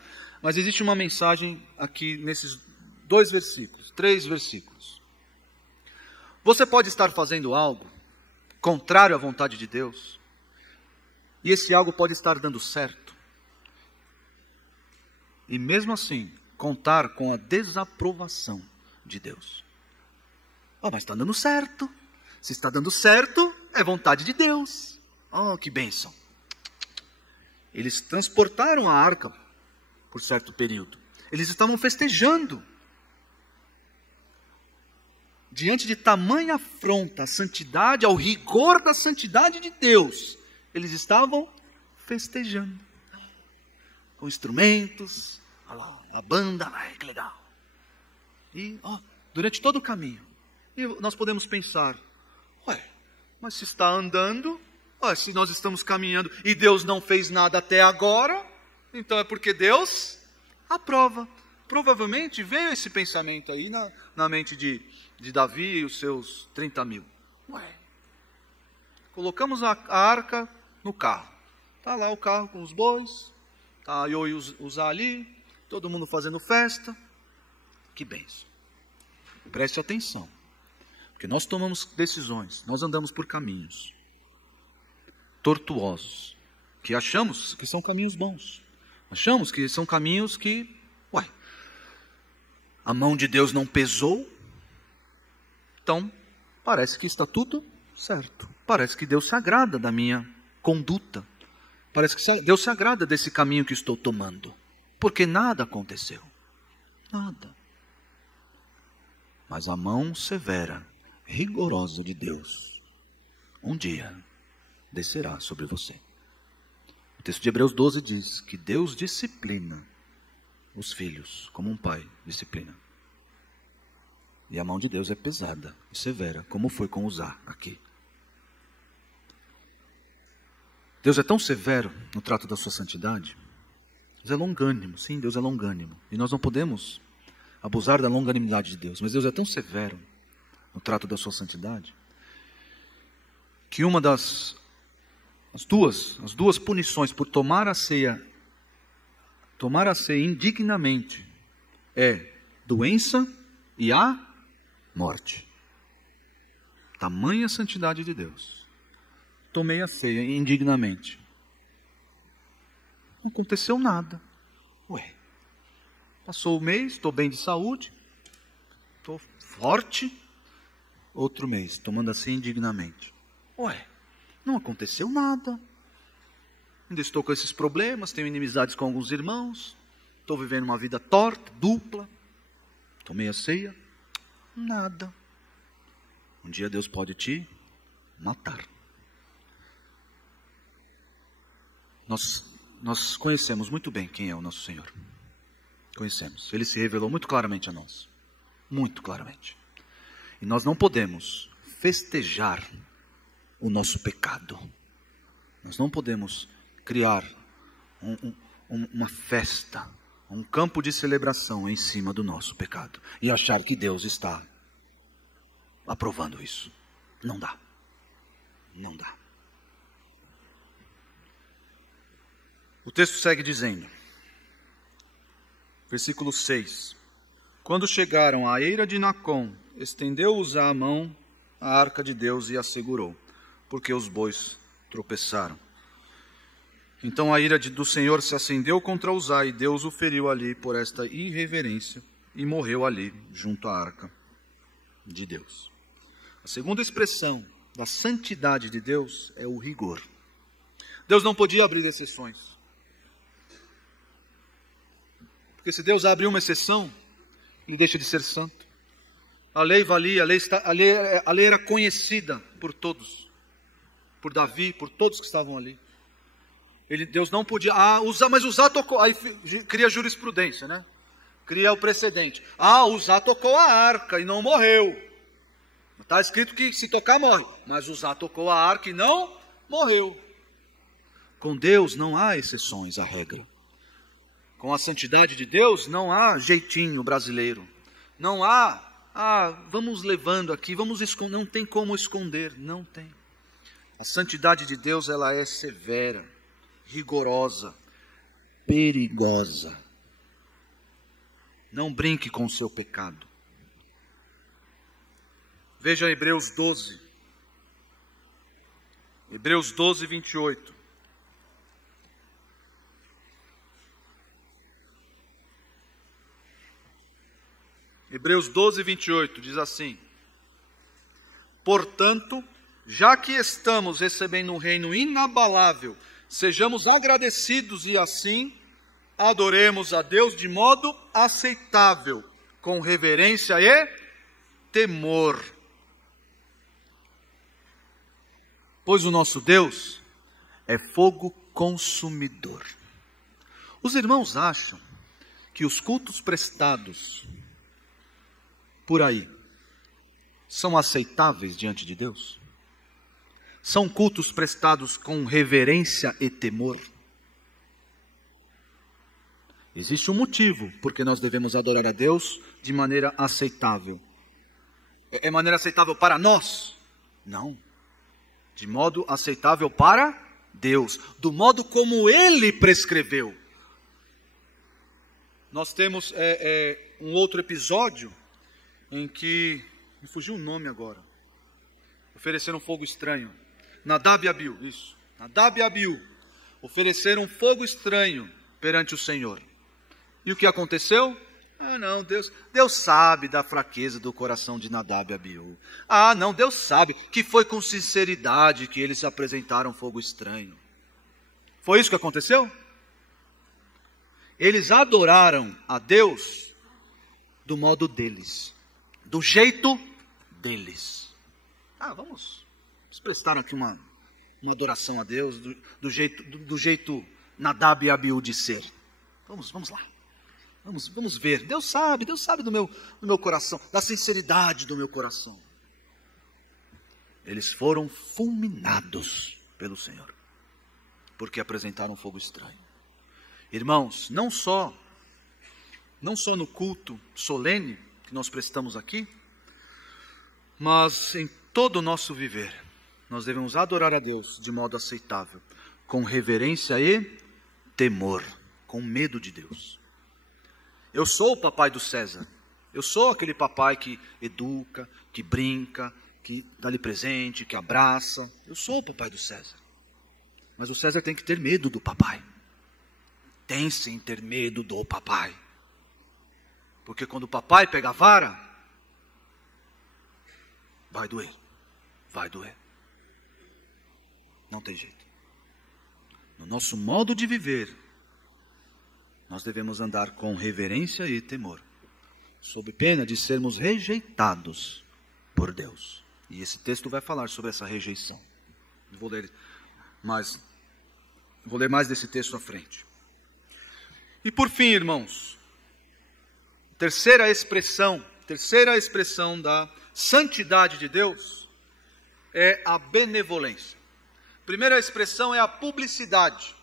mas existe uma mensagem aqui nesses 3 versículos. Você pode estar fazendo algo contrário à vontade de Deus, e esse algo pode estar dando certo, e mesmo assim contar com a desaprovação de Deus. Mas está dando certo. Se está dando certo, é vontade de Deus. Que bênção. Eles transportaram a arca por certo período. Eles estavam festejando. Diante de tamanha afronta à santidade, ao rigor da santidade de Deus, eles estavam festejando. Com instrumentos, olha lá, a banda, que legal. E durante todo o caminho, e nós podemos pensar, mas se está andando, se nós estamos caminhando e Deus não fez nada até agora, então é porque Deus aprova. Provavelmente veio esse pensamento aí na mente de Davi e os seus 30 mil. Colocamos a arca no carro. Está lá o carro com os bois, está a Iô e Uzá ali, todo mundo fazendo festa. Que bênção. Preste atenção. Porque nós tomamos decisões, nós andamos por caminhos tortuosos, que achamos que são caminhos bons. Achamos que são caminhos que, a mão de Deus não pesou, então parece que está tudo certo. Parece que Deus se agrada da minha conduta. Parece que Deus se agrada desse caminho que estou tomando. Porque nada aconteceu. Nada. Mas a mão severa, rigorosa de Deus, um dia descerá sobre você. O texto de Hebreus 12 diz que Deus disciplina os filhos, como um pai disciplina. E a mão de Deus é pesada e severa, como foi com Uzá aqui. Deus é tão severo no trato da sua santidade. Deus é longânimo, sim, Deus é longânimo. E nós não podemos abusar da longanimidade de Deus. Mas Deus é tão severo no trato da sua santidade, que uma as duas punições por tomar a ceia indignamente é doença e a morte. Tamanha santidade de Deus. Tomei a ceia indignamente. Não aconteceu nada. Passou o mês, estou bem de saúde, estou forte. Outro mês, tomando a ceia indignamente. Não aconteceu nada. Ainda estou com esses problemas, tenho inimizades com alguns irmãos, estou vivendo uma vida torta, dupla. Tomei a ceia, nada. Um dia Deus pode te matar. Nós conhecemos muito bem quem é o nosso Senhor. Conhecemos. Ele se revelou muito claramente a nós. Muito claramente. E nós não podemos festejar o nosso pecado. Nós não podemos criar uma festa, um campo de celebração em cima do nosso pecado e achar que Deus está aprovando isso. Não dá. Não dá. O texto segue dizendo: Versículo 6. Quando chegaram à eira de Nacon, estendeu Uzá a mão à arca de Deus e a segurou, porque os bois tropeçaram. Então a ira do Senhor se acendeu contra Uzá, e Deus o feriu ali por esta irreverência, e morreu ali, junto à arca de Deus. A segunda expressão da santidade de Deus é o rigor. Deus não podia abrir exceções. Porque se Deus abre uma exceção, ele deixa de ser santo. A lei valia, a lei era conhecida por todos. Por Davi, por todos que estavam ali. Deus não podia, mas Uzá tocou, aí cria jurisprudência, né? Cria o precedente. Uzá tocou a arca e não morreu. Está escrito que se tocar morre, mas Uzá tocou a arca e não morreu. Com Deus não há exceções à regra. Com a santidade de Deus não há jeitinho brasileiro. Não há, vamos levando aqui, vamos esconder, não tem como esconder, não tem. A santidade de Deus, ela é severa, rigorosa, perigosa. Não brinque com o seu pecado. Veja Hebreus 12. Hebreus 12, 28. Hebreus 12, 28 diz assim: portanto, já que estamos recebendo um reino inabalável, sejamos agradecidos e assim adoremos a Deus de modo aceitável, com reverência e temor. Pois o nosso Deus é fogo consumidor. Os irmãos acham que os cultos prestados por aí são aceitáveis diante de Deus? São cultos prestados com reverência e temor? Existe um motivo porque nós devemos adorar a Deus de maneira aceitável. É maneira aceitável para nós? Não. De modo aceitável para Deus, do modo como Ele prescreveu. Nós temos um outro episódio em que, me fugiu o nome agora, ofereceram fogo estranho. Nadab e Abiú, isso. Nadab e Abiú ofereceram fogo estranho perante o Senhor. E o que aconteceu? Não, Deus sabe da fraqueza do coração de Nadab e Abiú. Não, Deus sabe que foi com sinceridade que eles apresentaram fogo estranho. Foi isso que aconteceu? Eles adoraram a Deus do modo deles, do jeito deles. Vamos prestar aqui uma adoração a Deus do jeito Nadab e Abiú de ser. Vamos lá. Vamos ver. Deus sabe do meu coração, da sinceridade do meu coração. Eles foram fulminados pelo Senhor, porque apresentaram fogo estranho. Irmãos, não só no culto solene que nós prestamos aqui, mas em todo o nosso viver, nós devemos adorar a Deus de modo aceitável, com reverência e temor, com medo de Deus. Eu sou o papai do César. Eu sou aquele papai que educa, que brinca, que dá-lhe presente, que abraça. Eu sou o papai do César. Mas o César tem que ter medo do papai. Tem sim ter medo do papai. Porque quando o papai pega a vara, vai doer. Vai doer. Não tem jeito. No nosso modo de viver, nós devemos andar com reverência e temor, sob pena de sermos rejeitados por Deus. E esse texto vai falar sobre essa rejeição. Vou ler mais desse texto à frente. E por fim, irmãos, terceira expressão da santidade de Deus é a benevolência. Primeira expressão é a publicidade.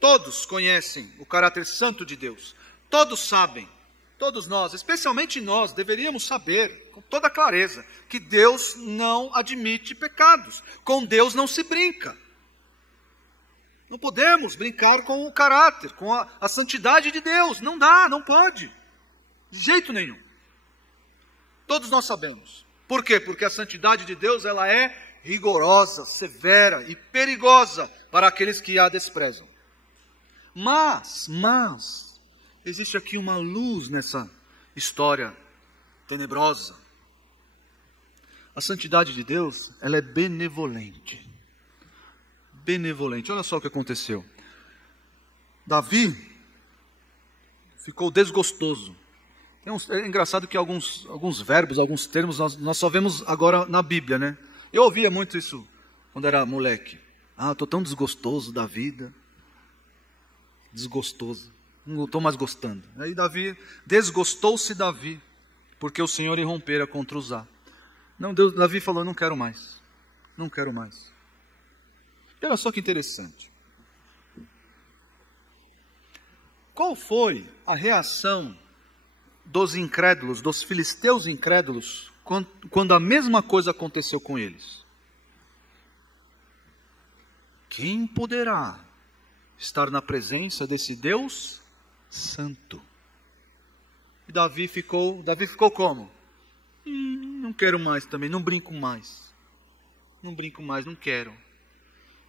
Todos conhecem o caráter santo de Deus. Todos sabem, todos nós, especialmente nós, deveríamos saber com toda clareza que Deus não admite pecados. Com Deus não se brinca. Não podemos brincar com o caráter, com a santidade de Deus. Não dá, não pode. De jeito nenhum. Todos nós sabemos. Por quê? Porque a santidade de Deus, ela é rigorosa, severa e perigosa para aqueles que a desprezam. Mas, existe aqui uma luz nessa história tenebrosa. A santidade de Deus, ela é benevolente. Benevolente. Olha só o que aconteceu. Davi ficou desgostoso. É engraçado que alguns verbos, alguns termos, nós só vemos agora na Bíblia, né? Eu ouvia muito isso quando era moleque. Estou tão desgostoso da vida. Desgostoso. Não estou mais gostando. Aí desgostou-se Davi, porque o Senhor irrompera contra Uzá. Davi falou, não quero mais. Não quero mais. E olha só que interessante. Qual foi a reação dos incrédulos, dos filisteus incrédulos, quando a mesma coisa aconteceu com eles? Quem poderá estar na presença desse Deus santo? E Davi ficou como? Não quero mais também, não brinco mais. Não brinco mais, não quero.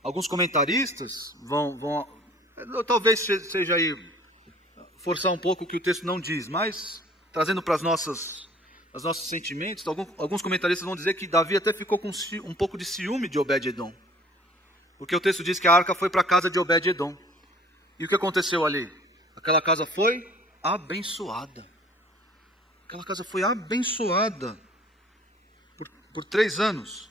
Alguns comentaristas vão talvez seja aí forçar um pouco o que o texto não diz, mas trazendo para os nossos sentimentos, alguns comentaristas vão dizer que Davi até ficou com um pouco de ciúme de Obed-edom. Porque o texto diz que a arca foi para a casa de Obed-edom. E o que aconteceu ali? Aquela casa foi abençoada. Aquela casa foi abençoada por 3 anos.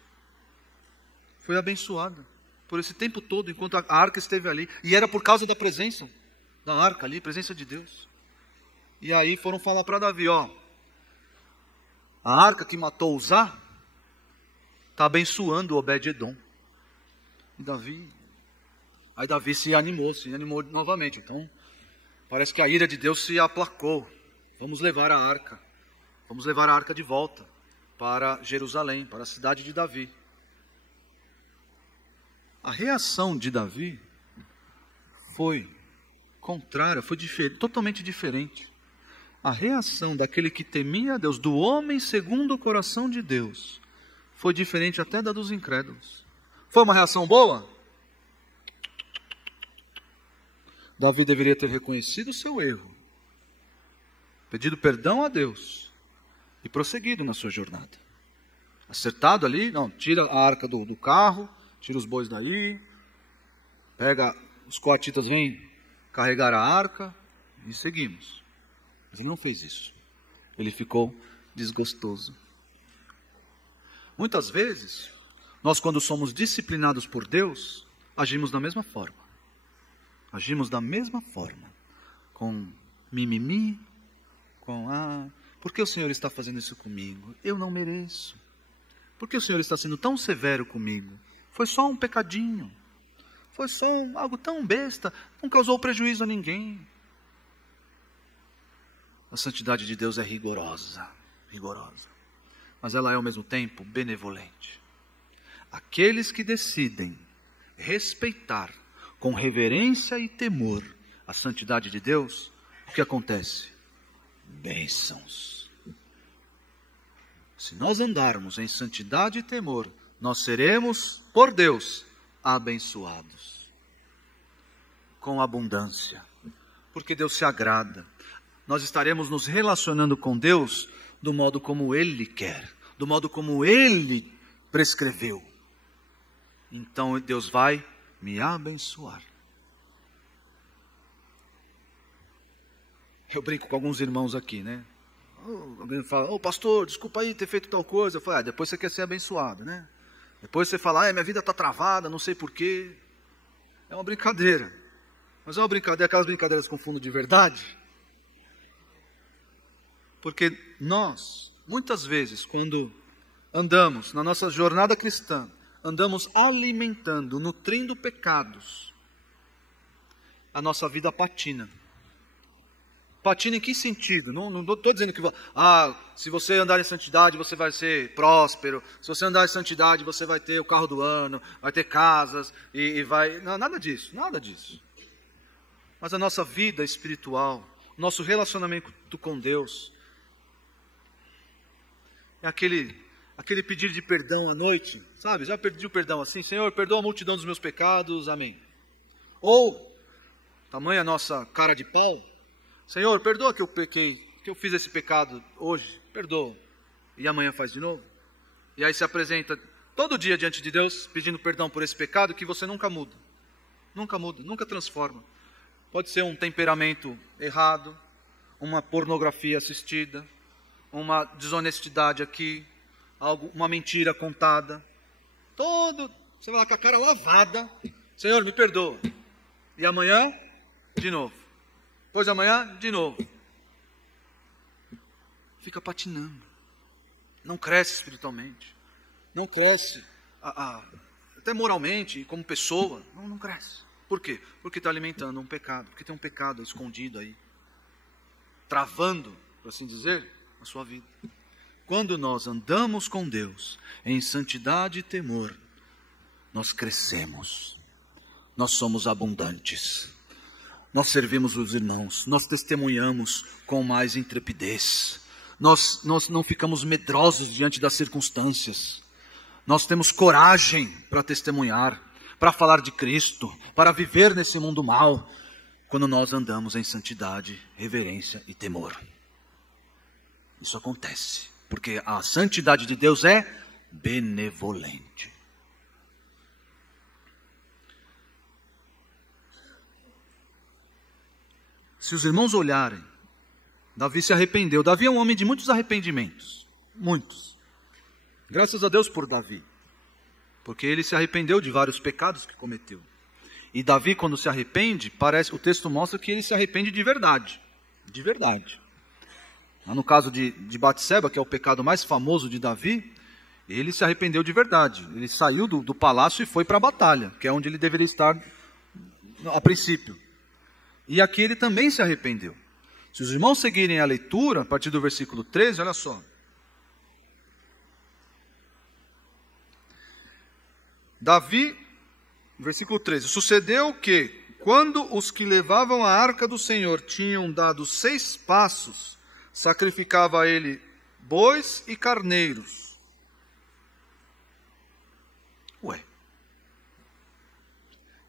Foi abençoada por esse tempo todo, enquanto a arca esteve ali. E era por causa da presença da arca ali, presença de Deus. E aí foram falar para Davi, a arca que matou Uzá está abençoando Obed-edom. E aí Davi se animou novamente. Então, parece que a ira de Deus se aplacou. Vamos levar a arca de volta para Jerusalém, para a cidade de Davi. A reação de Davi foi contrária, foi totalmente diferente. A reação daquele que temia a Deus, do homem segundo o coração de Deus, foi diferente até da dos incrédulos. Foi uma reação boa? Davi deveria ter reconhecido o seu erro, pedido perdão a Deus e prosseguido na sua jornada. Acertado ali, não, tira a arca do carro, tira os bois daí, pega, os coatitas vêm carregar a arca e seguimos. Mas ele não fez isso. Ele ficou desgostoso. Muitas vezes, nós quando somos disciplinados por Deus, agimos da mesma forma. Agimos da mesma forma. Com mimimi, por que o Senhor está fazendo isso comigo? Eu não mereço. Por que o Senhor está sendo tão severo comigo? Foi só um pecadinho. Foi só algo tão besta. Não causou prejuízo a ninguém. A santidade de Deus é rigorosa. Mas ela é ao mesmo tempo benevolente. Aqueles que decidem respeitar com reverência e temor a santidade de Deus, o que acontece? Bênçãos. Se nós andarmos em santidade e temor, nós seremos, por Deus, abençoados. Com abundância. Porque Deus se agrada. Nós estaremos nos relacionando com Deus do modo como Ele quer. Do modo como Ele prescreveu. Então Deus vai me abençoar. Eu brinco com alguns irmãos aqui, né? Alguém fala, pastor, desculpa aí ter feito tal coisa. Eu falo, depois você quer ser abençoado, né? Depois você fala, minha vida está travada, não sei porquê. É uma brincadeira. Mas é uma brincadeira, aquelas brincadeiras com fundo de verdade. Porque nós, muitas vezes, quando andamos na nossa jornada cristã, andamos alimentando, nutrindo pecados, a nossa vida patina. Patina em que sentido? Não estou dizendo que se você andar em santidade você vai ser próspero, se você andar em santidade você vai ter o carro do ano, vai ter casas e vai... Não, nada disso, nada disso. Mas a nossa vida espiritual, nosso relacionamento com Deus, é aquele pedir de perdão à noite, sabe? Já pediu perdão assim? Senhor, perdoa a multidão dos meus pecados, amém. Ou, tamanha a nossa cara de pau, Senhor, perdoa que eu pequei, que eu fiz esse pecado hoje, perdoa. E amanhã faz de novo. E aí se apresenta todo dia diante de Deus, pedindo perdão por esse pecado que você nunca muda. Nunca muda, nunca transforma. Pode ser um temperamento errado, uma pornografia assistida, uma desonestidade aqui, uma mentira contada. Você vai lá com a cara lavada, Senhor, me perdoa. E amanhã, de novo. Depois de amanhã, de novo. Fica patinando. Não cresce espiritualmente. Não cresce até moralmente, como pessoa. Não cresce. Por quê? Porque está alimentando um pecado. Porque tem um pecado escondido aí. Travando, por assim dizer, a sua vida. Quando nós andamos com Deus em santidade e temor, nós crescemos. Nós somos abundantes. Nós servimos os irmãos, nós testemunhamos com mais intrepidez, nós não ficamos medrosos diante das circunstâncias, nós temos coragem para testemunhar, para falar de Cristo, para viver nesse mundo mau, quando nós andamos em santidade, reverência e temor. Isso acontece, porque a santidade de Deus é benevolente. Se os irmãos olharem, Davi se arrependeu. Davi é um homem de muitos arrependimentos. Muitos. Graças a Deus por Davi. Porque ele se arrependeu de vários pecados que cometeu. E Davi, quando se arrepende, o texto mostra que ele se arrepende de verdade. De verdade. No caso de Batseba, que é o pecado mais famoso de Davi, ele se arrependeu de verdade. Ele saiu do palácio e foi para a batalha, que é onde ele deveria estar a princípio. E aqui ele também se arrependeu. Se os irmãos seguirem a leitura, a partir do versículo 13, olha só. Davi, versículo 13. Sucedeu que, quando os que levavam a arca do Senhor tinham dado 6 passos, sacrificava a ele bois e carneiros. Ué.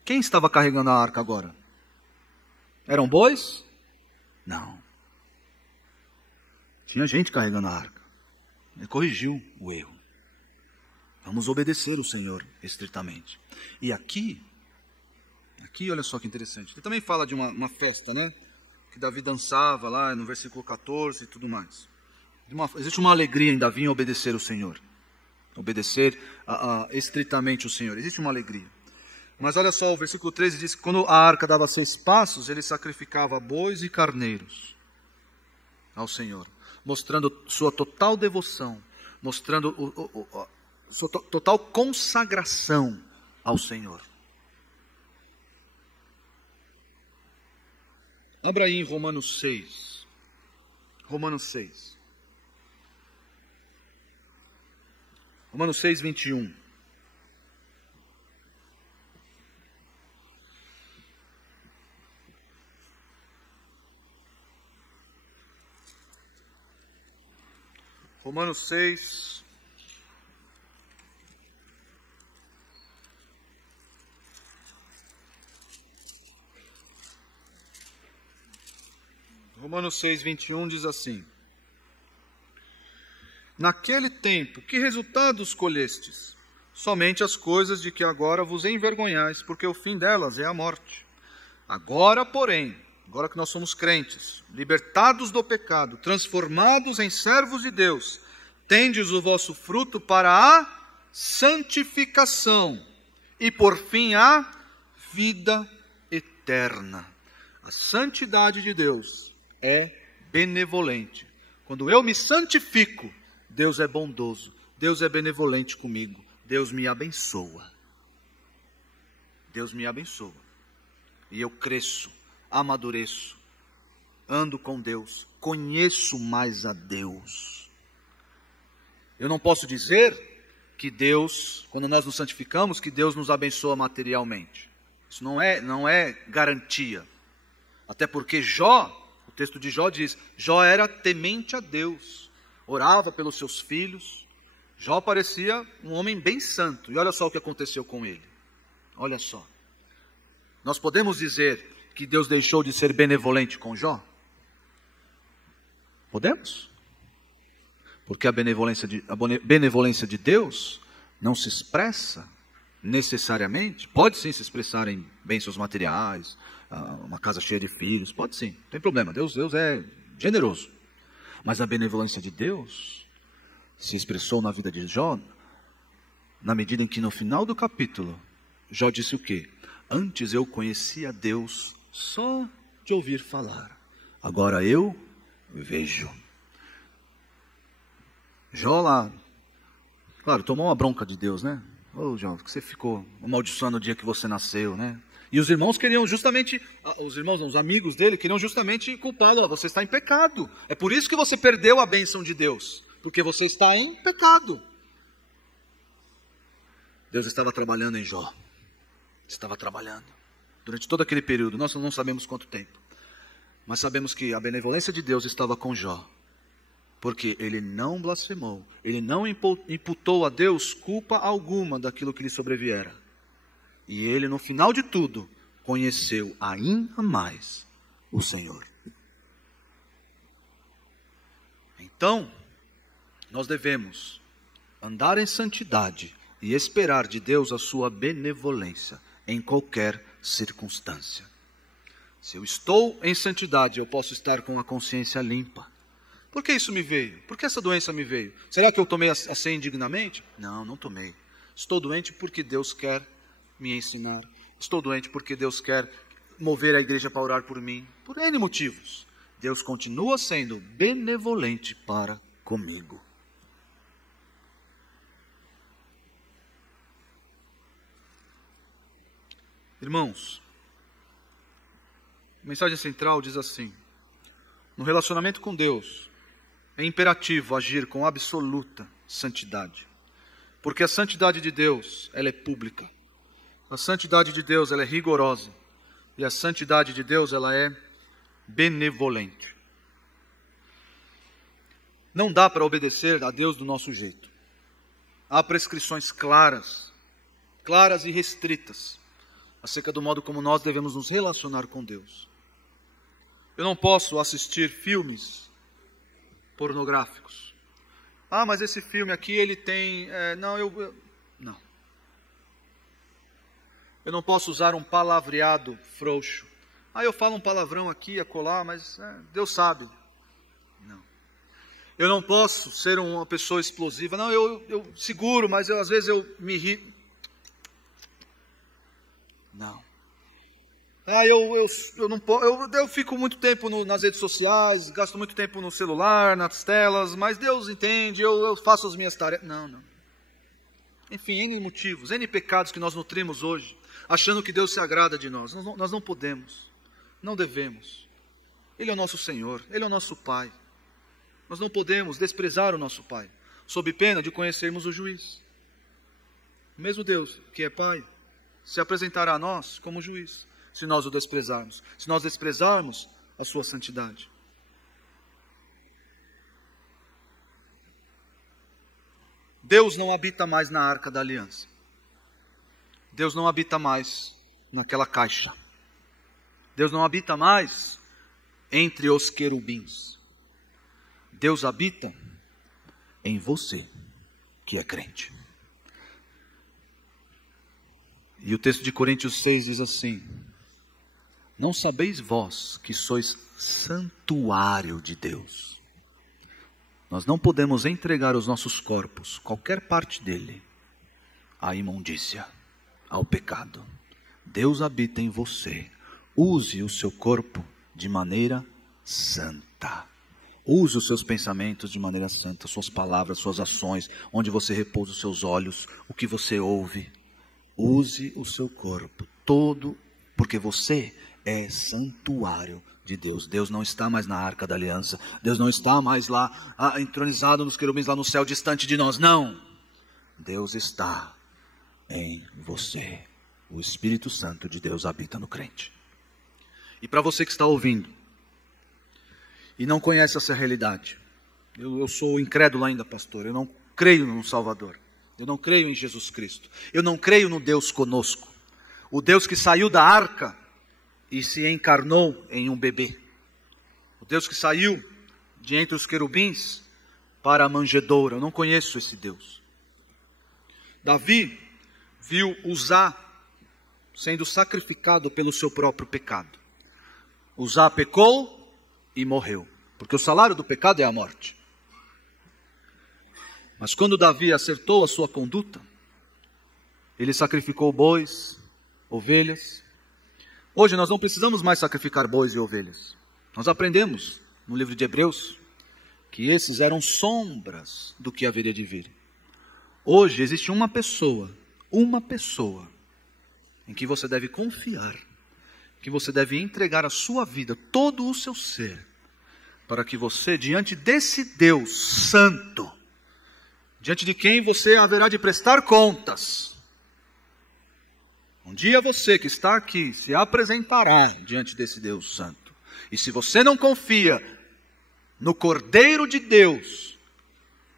Quem estava carregando a arca agora? Eram bois? Não. Tinha gente carregando a arca. Ele corrigiu o erro. Vamos obedecer o Senhor estritamente. E aqui, olha só que interessante. Ele também fala de uma festa, né? Que Davi dançava lá no versículo 14 e tudo mais. Existe uma alegria em Davi em obedecer o Senhor. Obedecer estritamente o Senhor. Existe uma alegria. Mas olha só, o versículo 13 diz que quando a arca dava 6 passos, ele sacrificava bois e carneiros ao Senhor, mostrando sua total devoção, mostrando sua total consagração ao Senhor. Abra aí em Romanos 6. Romanos 6. Romanos 6, 21. Romanos 6, Romanos 6, 21 diz assim: Naquele tempo, que resultados colhestes? Somente as coisas de que agora vos envergonhais, porque o fim delas é a morte. Agora, porém, agora que nós somos crentes, libertados do pecado, transformados em servos de Deus, tendes o vosso fruto para a santificação e, por fim, a vida eterna. A santidade de Deus é benevolente. Quando eu me santifico, Deus é bondoso, Deus é benevolente comigo, Deus me abençoa. Deus me abençoa. E eu cresço, amadureço, ando com Deus, conheço mais a Deus. Eu não posso dizer que Deus, quando nós nos santificamos, que Deus nos abençoa materialmente. Isso não é garantia. Até porque Jó, o texto de Jó diz, Jó era temente a Deus, orava pelos seus filhos. Jó parecia um homem bem santo. E olha só o que aconteceu com ele. Olha só. Nós podemos dizer que Deus deixou de ser benevolente com Jó? Podemos? Porque a benevolência de Deus não se expressa necessariamente. Pode sim se expressar em bênçãos materiais, uma casa cheia de filhos, pode sim, não tem problema. Deus é generoso. Mas a benevolência de Deus se expressou na vida de Jó, na medida em que no final do capítulo, Jó disse o quê? Antes eu conhecia Deus só de ouvir falar. Agora eu vejo. Jó lá, claro, tomou uma bronca de Deus, né? Ô Jó, que você ficou amaldiçoando o dia que você nasceu, né? E os irmãos queriam justamente, os amigos dele queriam justamente culpá-lo. Você está em pecado. É por isso que você perdeu a bênção de Deus. Porque você está em pecado. Deus estava trabalhando em Jó. Estava trabalhando. Durante todo aquele período, nós não sabemos quanto tempo. Mas sabemos que a benevolência de Deus estava com Jó. Porque ele não blasfemou. Ele não imputou a Deus culpa alguma daquilo que lhe sobreviera. E ele, no final de tudo, conheceu ainda mais o Senhor. Então, nós devemos andar em santidade e esperar de Deus a sua benevolência em qualquer circunstância. Se eu estou em santidade, eu posso estar com a consciência limpa. Por que isso me veio? Por que essa doença me veio? Será que eu tomei a ceia indignamente? Não, não tomei. Estou doente porque Deus quer me ensinar. Estou doente porque Deus quer mover a igreja para orar por mim. Por N motivos. Deus continua sendo benevolente para comigo. Irmãos, a mensagem central diz assim: no relacionamento com Deus, é imperativo agir com absoluta santidade. Porque a santidade de Deus, ela é pública. A santidade de Deus, ela é rigorosa. E a santidade de Deus, ela é benevolente. Não dá para obedecer a Deus do nosso jeito. Há prescrições claras e restritas, acerca do modo como nós devemos nos relacionar com Deus. Eu não posso assistir filmes pornográficos. Ah, mas esse filme aqui, ele tem... não. Eu não posso usar um palavreado frouxo. Ah, eu falo um palavrão aqui, acolá, mas Deus sabe. Não. Eu não posso ser uma pessoa explosiva. Não, eu seguro, mas às vezes eu me irrito. Não. Ah, eu não posso. Eu fico muito tempo nas redes sociais, gasto muito tempo no celular, nas telas, mas Deus entende, eu faço as minhas tarefas. Não. Enfim, N motivos, N pecados que nós nutrimos hoje, achando que Deus se agrada de nós. Nós não podemos, não devemos. Ele é o nosso Senhor, Ele é o nosso Pai. Nós não podemos desprezar o nosso Pai, sob pena de conhecermos o juiz. O mesmo Deus, que é Pai, se apresentará a nós como juiz, se nós o desprezarmos, se nós desprezarmos a sua santidade. Deus não habita mais na arca da aliança. Deus não habita mais naquela caixa. Deus não habita mais entre os querubins. Deus habita em você, que é crente. E o texto de Coríntios 6 diz assim: não sabeis vós que sois santuário de Deus? Nós não podemos entregar os nossos corpos, qualquer parte dele, à imundícia, ao pecado. Deus habita em você. Use o seu corpo de maneira santa. Use os seus pensamentos de maneira santa, suas palavras, suas ações, onde você repousa os seus olhos, o que você ouve. Use o seu corpo todo, porque você é santuário de de Deus. Deus não está mais na arca da aliança. Deus não está mais lá, entronizado nos querubins, lá no céu, distante de nós. Não. Deus está em você. O Espírito Santo de Deus habita no crente. E para você que está ouvindo e não conhece essa realidade, eu sou incrédulo ainda, pastor. Eu não creio no Salvador. Eu não creio em Jesus Cristo. Eu não creio no Deus conosco. O Deus que saiu da arca e se encarnou em um bebê. O Deus que saiu de entre os querubins para a manjedoura. Eu não conheço esse Deus. Davi viu Uzá sendo sacrificado pelo seu próprio pecado. Uzá pecou e morreu, porque o salário do pecado é a morte. Mas quando Davi acertou a sua conduta, ele sacrificou bois, ovelhas. Hoje nós não precisamos mais sacrificar bois e ovelhas. Nós aprendemos no livro de Hebreus que esses eram sombras do que haveria de vir. Hoje existe uma pessoa em que você deve confiar, que você deve entregar a sua vida, todo o seu ser, para que você, diante desse Deus santo, diante de quem você haverá de prestar contas, um dia você que está aqui se apresentará diante desse Deus santo. E se você não confia no Cordeiro de Deus,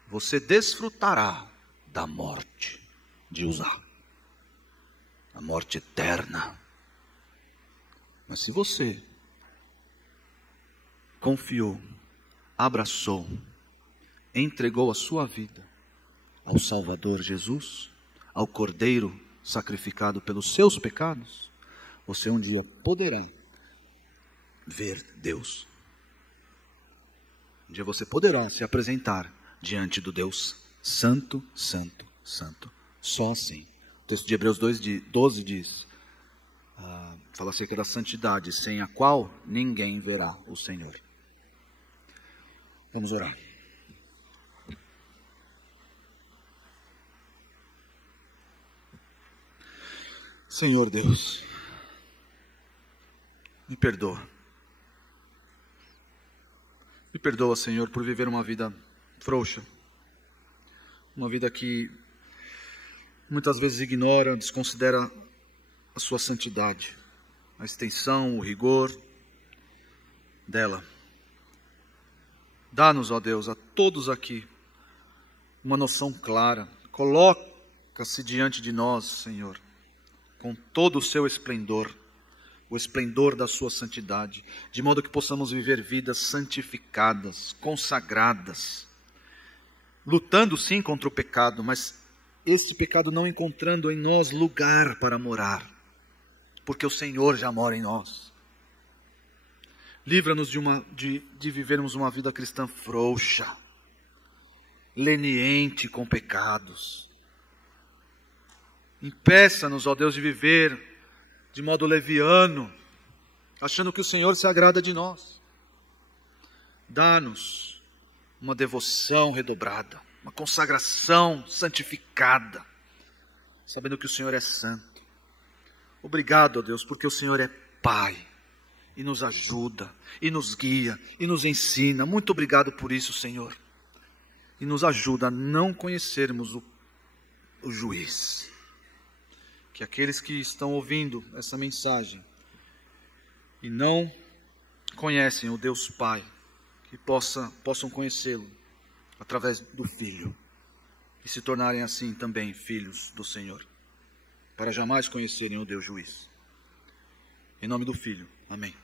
você desfrutará da morte de Uzá, a morte eterna. Mas se você confiou, abraçou, entregou a sua vida ao Salvador Jesus, ao Cordeiro sacrificado pelos seus pecados, você um dia poderá ver Deus. Um dia você poderá se apresentar diante do Deus Santo, Santo, Santo. Só assim. O texto de Hebreus 2:12 diz, fala acerca da santidade, sem a qual ninguém verá o Senhor. Vamos orar. Senhor Deus, me perdoa. Me perdoa, Senhor, por viver uma vida frouxa. Uma vida que muitas vezes ignora, desconsidera a sua santidade, a extensão, o rigor dela. Dá-nos, ó Deus, a todos aqui, uma noção clara. Coloca-se diante de nós, Senhor, com todo o seu esplendor, o esplendor da sua santidade, de modo que possamos viver vidas santificadas, consagradas, lutando sim contra o pecado, mas este pecado não encontrando em nós lugar para morar, porque o Senhor já mora em nós. Livra-nos de vivermos uma vida cristã frouxa, leniente com pecados. Impeça-nos, ó Deus, de viver de modo leviano, achando que o Senhor se agrada de nós. Dá-nos uma devoção redobrada, uma consagração santificada, sabendo que o Senhor é santo. Obrigado, ó Deus, porque o Senhor é Pai, e nos ajuda, e nos guia, e nos ensina. Muito obrigado por isso, Senhor. E nos ajuda a não conhecermos o juiz. Que aqueles que estão ouvindo essa mensagem e não conhecem o Deus Pai, que possam conhecê-lo através do Filho e se tornarem assim também filhos do Senhor, para jamais conhecerem o Deus juiz. Em nome do Filho. Amém.